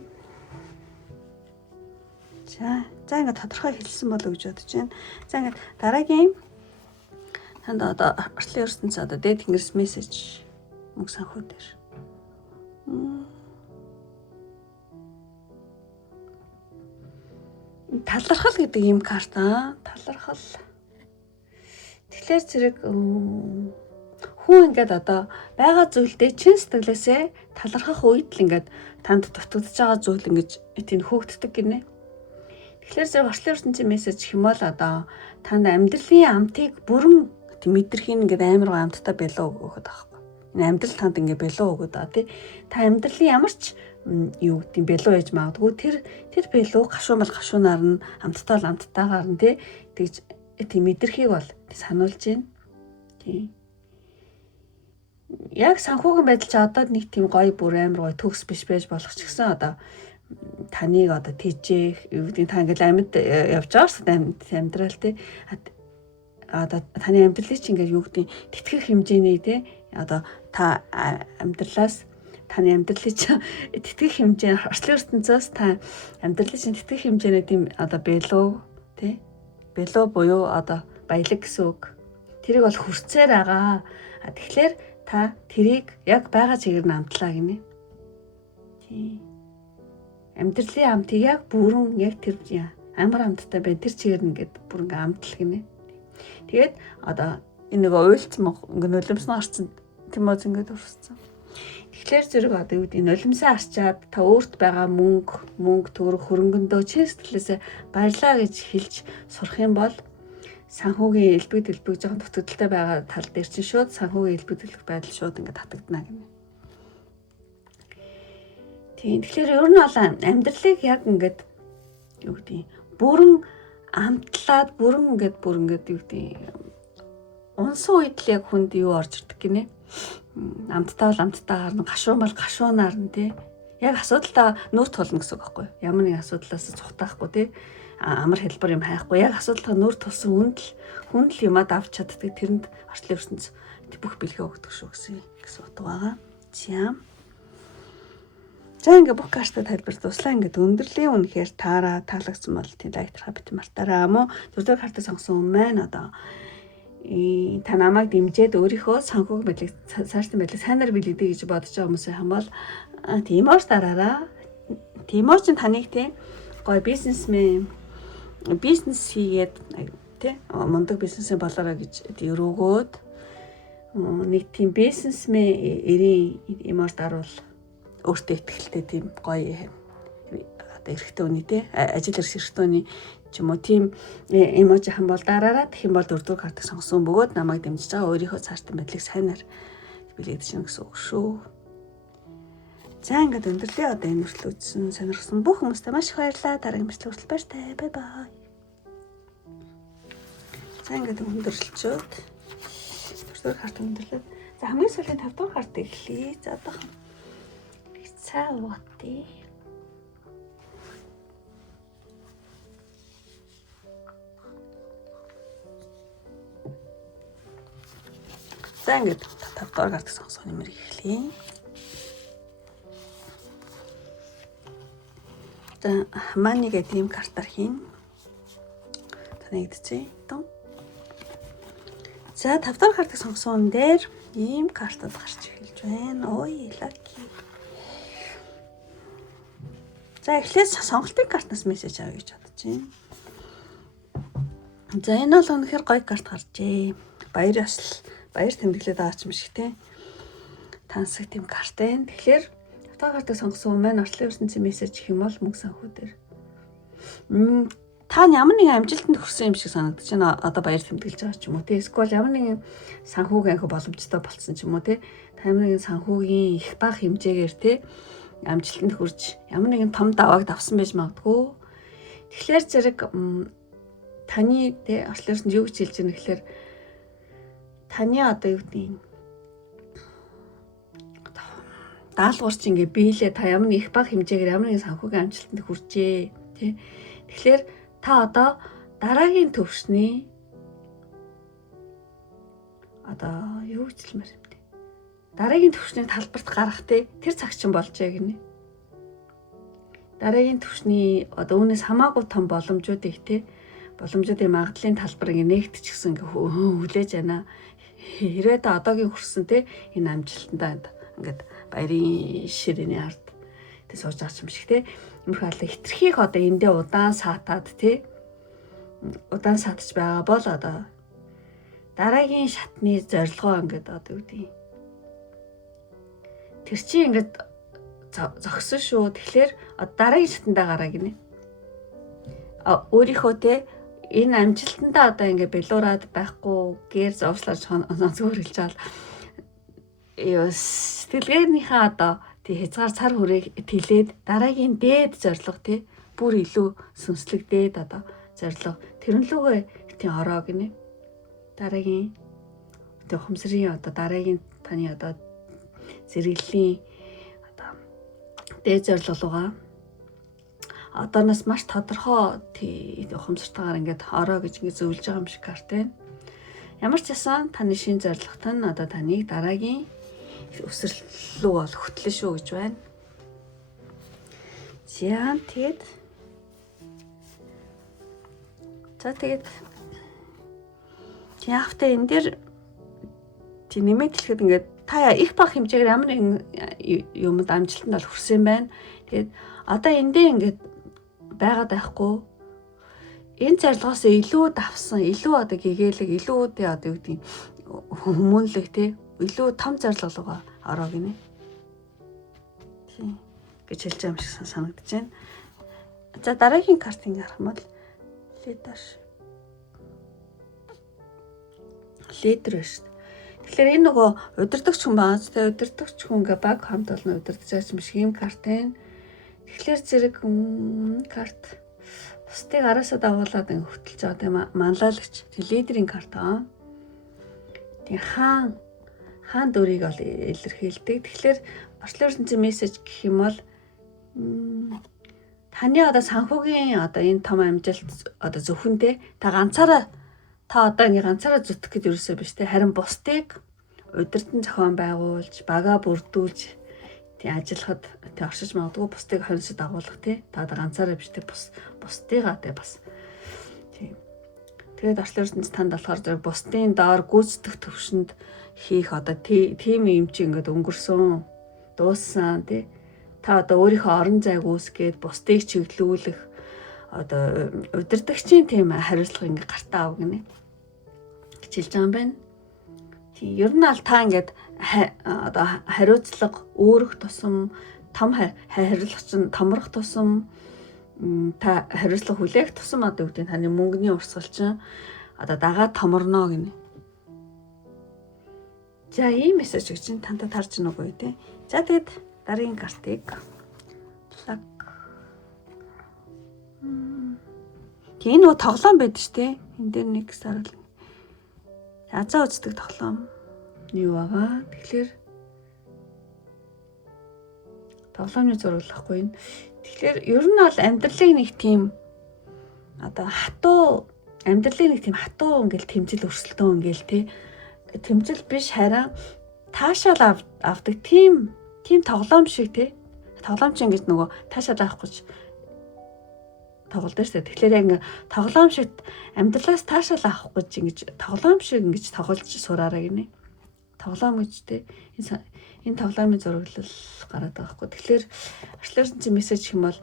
За ингээд тодорхой хэлсэн болов гэж бодож байна. За ингээд дараагийн танд одоо орчлын ертөнц одоо дээд тэнгэрс мессеж мөнгө санхүү дээр. Талархал гэдэг ийм карта. Талархал. Тэгэхээр зэрэг хүн ингээд одоо байгаа зүйлдээ чин сэтгэлээсээ талархах үед л ингээд танд дутагдж байгаа зүйл ингэж тийм хөөгддөг гинэ. Тэгэхээр зэрэг орчлын ертөнцийн мессеж хэмээл одоо танд амьдралын амтыг бүрэн мэдэрхийн ингээд амар амттай бэлөө өгöd байхгүй. Энэ амьдрал танд ингээд бэлөө өгöd аа тий. Та амьдралын ямар ч юу гэдэг бэлөө яж магадгүй тэр бэлөө гашуунаар нь амттайгаар нь тий тэгж тийм мэдэрхийг бол сануулж байна. Тий. Яг санхүүгийн байдал чи одоо нэг тийм гоё бүр амар гоё төгс биш байж болох ч гэсэн одоо таныг одоо тийжээх юу гэдэг та ингээл амьд явж байгаа шүү дээ амьдрал тий. Одоо таны амьдралыг чи ингээд юу гэдэг тэтгэх хэмжээний тий одоо та амьдралаас таны амьдралыг чи тэтгэх хэмжээ орчлын ертөнцөөс та амьдралыг чи тэтгэх хэмжээний тийм одоо бэлөө тий бэлөө буюу одоо баялаг гэсэн үг. Тэрийг бол хүрцээр байгаа. Тэгэхээр та тэрийг яг байгаа чигээр нь амтлаа гинэ. Тий. Амьдралын амтыг яг бүрэн яг тэр амар амттай байна. Тэр чигээр нь ингээд бүр ингээд амтл гинэ. Тэгээд одоо энэ нэг уйлцсан ингээд нулимсан гарцсан Тимоз ингээд урссан. Тэгэхээр зэрэг одоо юу гэдэг нулимсан арчаад та өөрт байгаа мөнгө төгрөг хөрөнгөндөө чин сэтгэлээсээ баярлаа гэж хэлж сурах юм бол санхүүгийн элбэг дэлбэг жоохон дутагдaltaй байгаа тал дээр чинь шууд санхүүгийн элбэг дэлбэг байдал шууд ингээд татагдана гэнэ. Тийм. Тэгэхээр ер нь бол амьдралыг яг ингээд юу гэдэг бүрэн амтлаад бүр ингээд юу гэдэг унсан үед л яг хүнд юу орж ирдэг гинэ. Амттаа бол амттаагаар нь гашуунаар нь тий. Яг асуудалтай нүүр тулна гэсэн үг байхгүй юу? Ямар нэг асуудлаас цухтаахгүй тий. Амар хэлбэр юм хайхгүй. Яг асуудалтай нүүр тулсан хүндэл юмад авч чаддаг. Тэрэнд орчлын ертөнц бүх бэлгээ өгдөг шүү гэсэн утга байгаа. За ингээ бүх картаа тайлбар дуслаа. Ингээ өндөрлөлийн үнэхээр таалагдсан бол тийм лайктараа бит мартаараа мó 4 картаа сонгосон маань одоо та намайг дэмжиж өөрийнхөө санхүүгийн байдлыг цаашдын байдлыг сайнаар бэлгэдэг гэж бодож байгаа хүмүүсийн хамбал тиймээс дараараа тиймээс чинь таныг тий гоё бизнес хийгээд тий мундаг бизнесмен болоорой гэж өрөөгөөд нэг тийм бизнесмен эрийн иморд даруул өөртөө ихтэй тийм гоё одоо эрэгтэй үний тий ажил эрх эрхтөөний ч юм уу тийм эможихан бол дараараа тэгэх юм бол 4-р картыг сонгосон бөгөөд намайг дэмжиж байгаа өөрийнхөө цаашдын байдлыг сайнаар бэлэгдэж гэнэ гэсэн үг шүү. За ингээд өндөрлөө одоо энэ хүртэл үзсэн сонирхсан бүх хүмүүстээ маш их баярлалаа. Дараагийн бичлэг хүртэл баяртай. Бай бай. За ингээд өндөрлөлчөөд 4-р карт өндөрлөө. За хамгийн сүүлийн 5-р картыг эхлэе. За одоо цаа уутъя. За ингээд 5-р картыг сонгох нэмэр эхлэе. За мани гэдэг ийм картаар хийн. Танигдчихъя. За 5-р картыг сонгосон дээр ийм картад гарч эхэлж байна. Ой, лаки. За эхлээд сонголтын картнаас мессеж авъя гэж бодож байна. За энэ бол үнэхээр гоё карт гарчээ. Баяр тэмдэглээд байгаа ч юм шиг те. Тансаг тийм карт байна. Тэгэхээр 5-р картыг сонгосон маань орчлын ертөнцийн мессеж гэх юм бол мөнгө санхүү дээр. Та ямар нэгэн амжилтанд хүрсэн юм шиг санагдаж байна. Одоо баяр тэмдэглэж байгаа ч юм уу те. Эсвэл ямар нэгэн санхүүг анх боломжтой болцсон ч юм уу те. Та ямар нэгэн санхүүгийн их бага хэмжээгээр те амжилтанд хүрч ямар нэгэн том давааг давсан байж магадгүй. Тэгэхээр зэрэг таны те орчлын ертөнд юу гэж хэлж байгаа нэхлээр таны одоо юу гэдэг юм даалгаварч ингээ биелээ та ямар нэг их бага хэмжээгээр ямар нэгэн санхүүгийн амжилтанд хүрчээ тий. Тэгэхээр та одоо дараагийн төвшний одоо юу гэж хэлмээр юм бэ? Дараагийн төвшний талбарт гарах тий тэр цаг чинь болжээ гинэ. Дараагийн төвшний одоо үүнээс хамаагүй том боломжуудыг тий боломжуудын магадлалын талбар ингээ нэгтчихсэн ингээ хүлээж байна. Хэрвээ та одоогийн хүрсэн тий энэ амжилтандаа ингээд баярын ширээний ард тэ сууж байгаа юм шиг те. Өмнөх алга хитрхийх одоо эндээ удаан саатаад те. Удаан саатж байгаа бол одоо дараагийн шатны зорилгоо ингээд одоо юу гэдэг. Тэр чинь ингээд зогсон шүү. Тэгэхээр дараагийн шатандаа гараа гинэ. Өөрийнхөө те энэ амжилтандаа одоо ингээд белуураад байхгүй гэр зовслож онцгой хэлж байгаа. Сэтгэлгээнийхээ одоо тий хязгаар цар хүрээг тэлээд дараагийн дээд зорилго тий бүр илүү сүнслэгдээд одоо зорилго тэрнлүүгээ тий ороо гинэ. Дараагийн тий ухамсарын одоо дараагийн таны одоо зэрэглэлийн одоо дээд зорилгоогоо одооноос маш тодорхой тий ухамсартайгаар ингээд ороо гэж ингээд зөвлөж байгаа юм шиг карт байна. Ямар ч байсан таны шин зорилгот нь одоо таныг дараагийн өсрөл рүү бол хөтлөн шүү гэж байна. За тэгээд яахтай энэ дээр тий нэмээд хэлэхэд ингээд та их бага хэмжээгээр ямар нэгэн юмд амжилтанд бол хүрсэн байна. Тэгээд одоо эндээ ингээд байгаад байхгүй энэ зорилгоос илүү давсан, илүү одоо гэгээлэг, илүү тий одоо юу гэдэг хүмүүнлэг тий илүү том зорилго руугаа ороо гинэ. Тий гэж хэлж байгаа юм шиг санагдаж байна. За дараагийн картыг харах юм бол лидер шүү дээ. Тэгэхээр энэ нөгөө удирдахч хүн баа. Тэгээ удирдахч хүнгээ баг хамт олон удирдах юм шиг юм карт байна. Тэгэхээр зэрэг карт бусдыг араасаа дагуулад ингэ хөтлж байгаа тийм манлайлагч лидерийн карт аа. Тэг хаан дүрийг бол илэрхийлдэг. Тэгэхээр орчлын ертөнцийн мессеж гэх юм бол таны одоо санхүүгийн одоо энэ том амжилт одоо зөвхөнтэй та ганцаараа та одоо ингэ ганцаараа зүтгэх гэж юусоо биш те харин бусдыг удирдан зохион байгуулж бага бүрдүүлж тий ажиллахад тий оршиж магадгүй бусдыг хоньсод дагуулах тий та ганцаараа биш те бусдыгаа те бас тий тэгээд орчлын ертөнц танд болохоор зэрэг бусдын доор гүйцэтгэх төвшөнд хийх одоо тийм юм чи ингээд өнгөрсөн дууссан тий та одоо өөрийнхөө орон зайг үүсгээд бусдыг чиглүүлэх одоо удирдагчийн тийм хариуцлага ингээд гартаа ав гинэ гэж хэлж байгаа юм байна. Тий ер нь аль та ингээд одоо хариуцлага өөрөх тусам том хариуцлага чинь томрох тусам та хариуцлага хүлээх тусам одоо юу гэдэг таны мөнгөний урсгал чинь одоо дагаад томорно гинэ. За ийм мессеж гэж чинь тантад харж байна уу те. За тэгэд дараагийн картыг плаг. Тийм нөгөө тоглоом байдаг шүү дээ. Энд дээр нэг сарал. Азаа үздэг тоглоом юу байгаа. Тэгэхээр тоглоомны зураглахгүй юм. Тэгэхээр ер нь бол амьдралыг нэг тийм одоо хатуу амьдралыг нэг тийм хатуу ингээл тэмцэл өрсөлдөөн ингээл те. Тэмцэл биш харин таашаал авдаг тийм тоглоом шиг те. Тоглоом чинь ингэж нөгөө таашаал авах гэж тоглолдог шүү дээ. Тэгэхээр яг тоглоом шиг амьдралаас таашаал авах гэж ингэж тоглоом шиг ингэж тоглож сураарай гинэ. Тоглоом гэж те. Энэ тоглоомын зураглал гараад байгаа хгүй. Тэгэхээр арчлаарсан чи мессеж хэм бол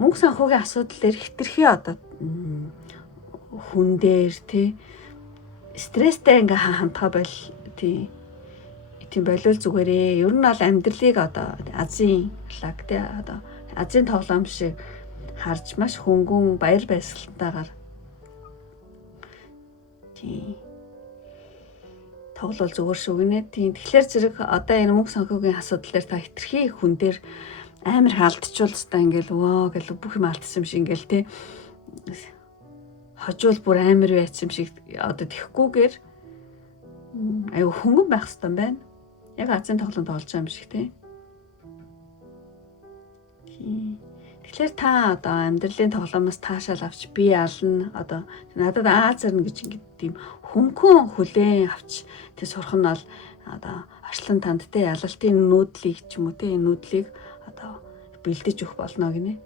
мөнгө санхүүгийн асуудал дээр хитрхи одоо хүн дээр те стресстэй ингээ хандхаа бол тийм болол зүгээрээ ер нь бол амьдралыг одоо Азийн лаг те одоо Азийн тоглоом шиг харж маш хөнгөн баяр баясгалтайгаар тийм тоглол зүгээр шүү гинэ. Тийм тэгэхээр зэрэг одоо энэ мөнгө санхүүгийн асуудал дээр та хитрхи хүн дээр амар хаалтчулстай ингээл вөө гэл бүх юм алдсан юм шиг ингээл те хожуул бүр амар байц юм шиг одоо тэхгүйгээр аюу хөнгөн байх хэрэгтэй байна. Яг Азийн тоглоом тоглож байгаа юм шиг те. Тэгэхээр та одоо амьдралын тоглоомоос таашаал авч би ална одоо надад Азарна гэж ингээд тийм хөнгөн хүлээн авч тэг сурах нь бол одоо арслан танд те ялалтын нүүдлийг ч юм уу те энэ нүүдлийг одоо бэлдэж өгөх болно гинэ.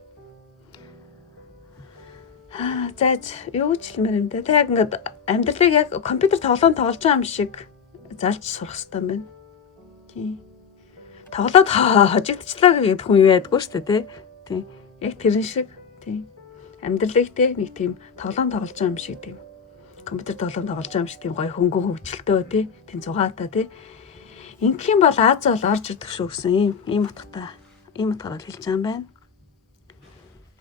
За юу ч хэлмээр юм да. Тэг яг ингээд амьдралыг яг компьютер тоглоом тоглож байгаа юм шиг залж сурах хэрэгтэй юм байна. Тийм. Тоглоод хожигдчихлаа гэдэг хүн юу ядгүй шүү дээ тий. Яг тэрэн шиг тийм амьдралыг те нэг тийм тоглоом тоглож байгаа юм шиг тийм компьютер тоглоом тоглож байгаа юм шиг тийм гоё хөнгөн хөвгчлөлтөө те тийм зугаатай те ингийн бол Аз бол орж ирдэг шүү гэсэн ийм утгатай ийм утгаар хэлж байгаа юм байна.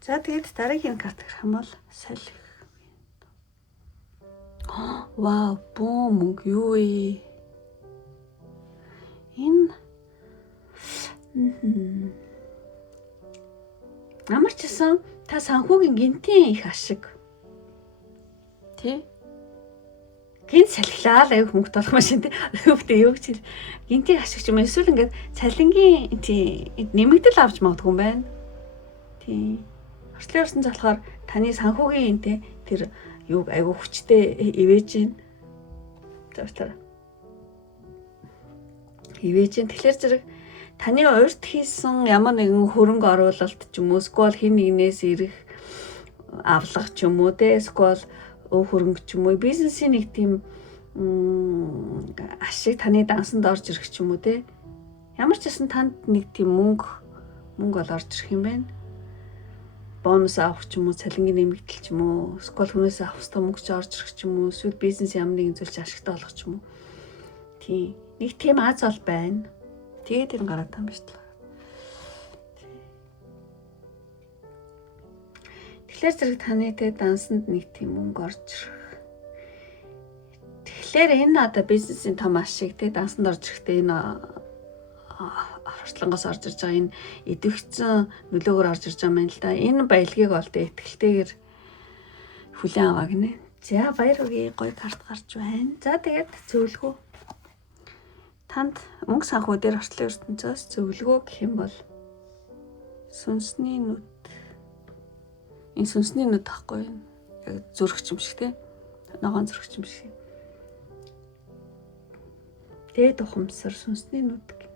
За тэгээд дараагийн карт гэх юм бол салхи. Вау, бом юу вэ? Энэ амарчсан та санхүүгийн гинтийн их ашиг. Тэ? Гинт салхилаа л аяг хөнгөлт болох машин тэ. Өвдөө юу гэж гинтийн ашиг ч юм эсвэл ингээд цалингийн тий нэмэгдэл авч магадгүй юм байна. Тий. Орчлын орсон залхаар таны санхүүгийн тэ тэр юуг аяг хүчтэй ивэж гин. Зөвхөн ивэж гин тэгэхээр зэрэг таны урьд хийсэн ямар нэгэн хөрөнгө оруулалт ч юм уу эсвэл хин нэгнээс ирэх авлага ч юм уу те эсвэл өв хөрөнгө ч юм уу бизнесийн нэг тийм ашиг таны дансанд орж ирэх ч юм уу те ямар ч гэсэн танд нэг тийм мөнгө бол орж ирэх юм байна. Бонус авах ч юм уу цалингийн нэмэгдэл ч юм уу эсвэл хүнээс авах ёстой мөнгө ч орж ирэх ч юм уу эсвэл бизнес ямар нэгэн зүйлч ашигтай болох ч юм уу. Тийм нэг тийм аз бол байна. Тэгээд энэ гараад байгаа юм шүү дээ. Тэгэхээр зэрэг таны тэ дансанд нэг тийм мөнгө орж ирэх. Тэгэхээр энэ одоо бизнесийн том ашиг тэ дансанд орж ирэхдээ энэ арчлангаас орж ирж байгаа энэ идэвхцэн нөлөөгөөр орж ирж байгаа юм л да. Энэ баялагийг бол тэ ихтэйгээр хүлээн аваа гинэ. За баяр үгүй гоё карт гарч байна. За тэгээд зөвлөгөө танд мөнгө санхүү дээр орчлын ертөнцөөс зөвлөгөө гэх юм бол сүнсний нүд. Энэ сүнсний нүд тахгүй юу? Яг зүрхч юм шиг те. Ногоон зүрхч юм шиг. Дээд ухамсар сүнсний нүд гинэ.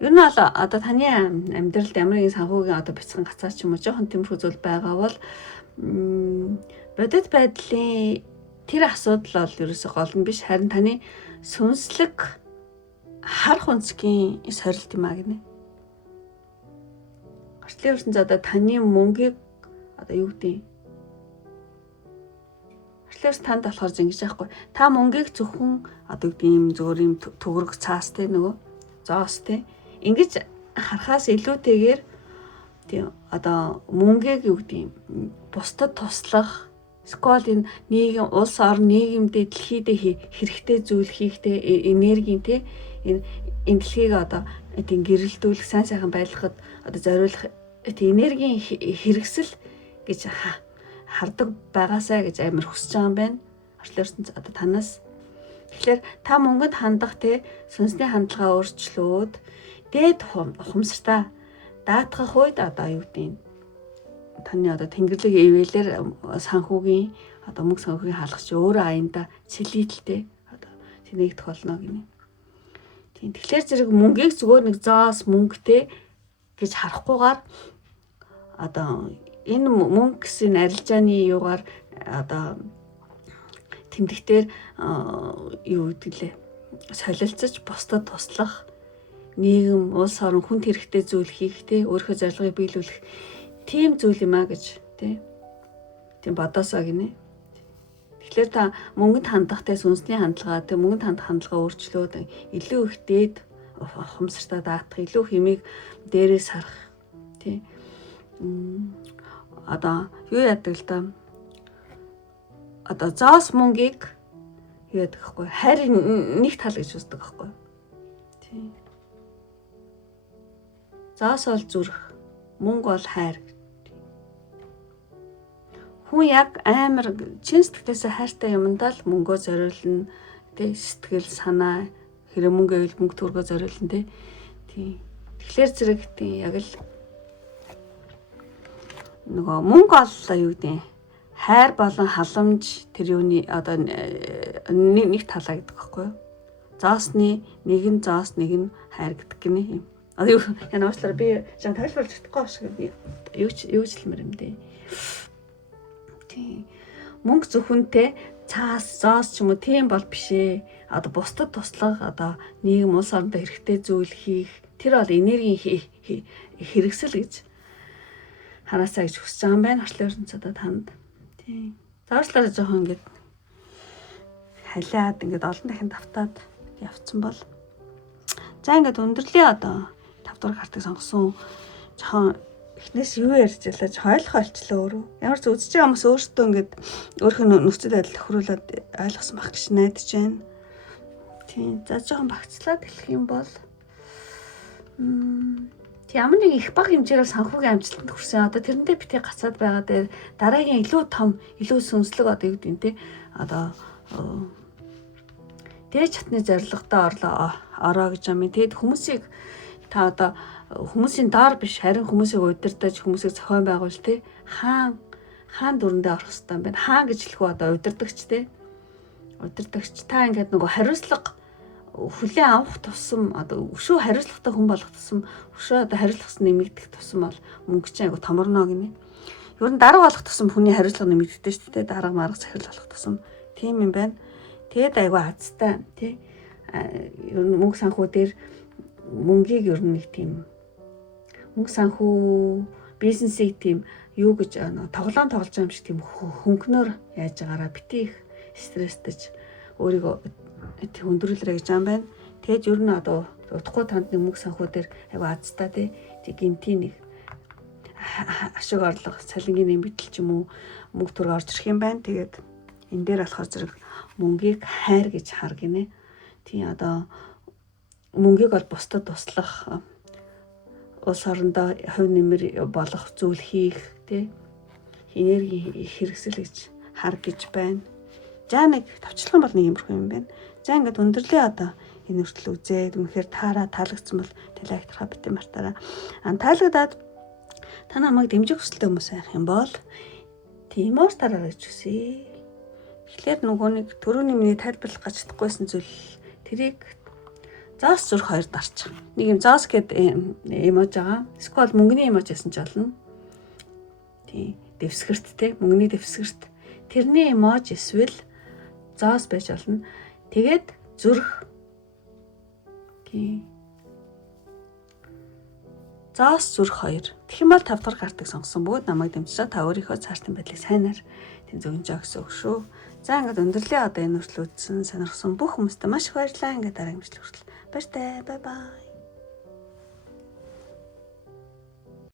Ер нь одоо таны амьдралд ямар нэгэн санхүүгийн одоо бяцхан гацаа ч юм уу жоохон тиймэрхүү зүйл байгаа бол бодит байдлын тэр асуудал бол ерөөсөө гол нь биш харин таны сүнслэг харах үнцгийн сорилт юм а гинэ. Орчлын ертөнцид одоо таны мөнгийг одоо юу гэдэг орчлын танд болохоор зингэж яахгүй. Та мөнгийг зөвхөн одоо юу гэдэг юм зөвөр юм төгрөг цаастай нөгөө зоостэй ингэж харахаас илүүтэйгээр тийм одоо мөнгөийг юу гэдэг юм бусдад туслах скол энэ нийгэм улс орн нийгэмдээ дэлхийдээ хэрэгтэй зүйл хийхдээ энергийн те энэ дэлхийг одоо тийм гэрэлтүүлэх сайн сайхан байлгахад одоо зориулах тийм энергийн хэрэгсэл гэж хардаг байгаасаа гэж амар хүсэж байгаа юм байна. Орчлын ертөнц одоо танаас тэгэхээр та мөнгөнд хандах те сүнсний хандлагаа өөрчлөөд дээд ухамсартаа даатгах үед одоо юу гэдэг таны одоо тэнгэрлэг ивэлэр санхүүгийн одоо мөнгө санхүүгийн хаалгач өөрөө аяндаа цэлийдэлтэй одоо тэнэгдэх болно гинэ. Тийм тэгэхээр зэрэг мөнгийг зүгээр нэг зоос мөнгөтэй гэж харахгүйгээр одоо энэ мөнгө гэсэн арилжааны юугаар одоо тэмдэгтэр юу гэдэг лээ солилцож бусдад туслах нийгэм улс орон хүнд хэрэгтэй зүйл хийх те өөрийнхөө зорилгыг биелүүлэх тийм зүйл юм а гэж тийм бодосоо гинэ. Тэгэхээр та мөнгөнд хандахтай сүнсний хандлагаа те мөнгөнд хандах хандлагаа өөрчлөөд илүү их дээд ухамсартаа даатах илүү хэмийг дээрээс харах тий одоо юу яадаг л та одоо зоос мөнгийг юу яадаг гэхгүй хайр нэг тал гэж үздэг гэхгүй тий зоос бол зүрх мөнгө бол хайр. Хүн яг амар чин сэтгэлээс хайртай юмдаа л мөнгөө зориулна тий сэтгэл санаа хэрэв мөнгө гэвэл мөнгө төргөө зориулна тий тэгэхээр зэрэг тий яг л нөгөө мөнгө оллоо юу гэдэг хайр болон халамж тэр юуны одоо нэг талаа гэдэг байхгүй юу зоосны нэг нь зоос нэг нь хайр гэдэг гинэ юм одоо юу яна уучлаарай би жан тайлбарлаж чадахгүй шиг юу ч хэлмэр юм дээ. Мөнгө зөвхөнтэй цаас зоос ч юм уу тийм бол бишээ. Одоо бусдад туслах одоо нийгэм улс орондоо хэрэгтэй зүйл хийх тэр бол энергийн хэрэгсэл гэж хараасаа гэж хүсэж байгаа юм байна. Орчлын ертөнц одоо танд. Тийм. Заашлаараа жоохон ингэж халиад ингэж олон дахин давтаад явцсан бол за ингэж өндөрлөө одоо 5 дугаар картыг сонгосон жоохон эхнээс юу ярьж ялаж ойлгох олчлоо өөрөө. Ямар ч үзэж байгаа хүмүүс өөртөө ингээд өөрхөн нөхцөл байдал тохируулаад ойлгосон байх гэж найдаж байна. Тийм. За жоохон багцлаад хэлэх юм бол ямар нэг их бага хэмжээгээр санхүүгийн амжилтанд хүрсэн. Одоо тэрэндээ битгий гацаад байгаа дээр дараагийн илүү том, илүү сүнслэг одоо юу гэдэг нь те одоо дээд чатны зорилготой ороо гэж юм. Тэгэд хүмүүсийг та одоо хүмүүсийн доор биш харин хүмүүсийг удирдах хүмүүсийг зохион байгуул те хаан дүрэндээ орох хэрэгтэй юм байна. Хаан гэж хэлэх үү одоо удирдагч те удирдагч та ингээд нөгөө хариуцлага хүлээн авах тусам одоо өшөө хариуцлагатай хүн болох тусам өшөө одоо хариуцлагаас нэмэгдэх тусам бол мөнгө чинь айгу томорно гинэ. Ер нь дарга болох тусам хүний хариуцлага нэмэгддэг шүү дээ. Дарга марга захирал болох тусам тийм юм байна. Тэгэд айгу азтай тий. Ер нь мөнгө санхүү дээр мөнгийг ер нь нэг тийм мөнгө санхүү бизнесийг тийм юу гэж тоглоом тоглож байгаа юм шиг тийм хөнгөнөр яаж байгаараа бити их стресстэж өөрийгөө өндрүүлрэ гэж юм байна. Тэгэж ер нь одоо удахгүй танд нэг мөнгө санхүү дээр айгу азтай тий гинтийн нэг ашиг орлого цалингийн нэмэгдэл ч юм уу мөнгө төр орж ирэх юм байна. Тэгээд энэ дээр болохоор зэрэг мөнгийг хайр гэж хар гинэ. Тий одоо мөнгийг бол бусдад туслах улс орондоо хувь нэмэр болох зүйл хийх тий энерги хэрэгсэл гэж хар гэж байна. За нэг тавчлах бол нэг юмрхүү юм байна. За ингээд өндөрлөө одоо энэ хүртэл үзээд үнэхээр таалагдсан бол лайк тараа битэн мартаараа. Таалагдаад та намайг дэмжих хүсэлтэй хүмүүс байх юм бол тиймээс тараа гэж хүсье. Тэгэхээр нөгөө нэг төрөний миний тайлбарлах гэж чадахгүйсэн зүйл тэрийг зоос зүрх хоёр дарчих. Нэг юм зоос гэдэг эмож байгаа. Эсвэл мөнгөний эмож гэсэн ч болно. Тий, дэвсгэрт те мөнгөний дэвсгэрт. Тэрний эмож эсвэл зоос байж болно. Тэгээд зүрх. Тий. Зоос зүрх хоёр. Тэгэх юм бол 5 дахь картыг сонгосон бөгөөд намайг дэмжиж та өөрийнхөө цаашдын байдлыг сайнаар тэнцвэрж өгсөн шүү. За ингээд өндөрлөө одоо энэ хүртэл үзсэн сонирхсан бүх хүмүүстээ маш их баярлалаа. Ингээд дараагийн мэдлэг хүртэл баяртай. Бай бай.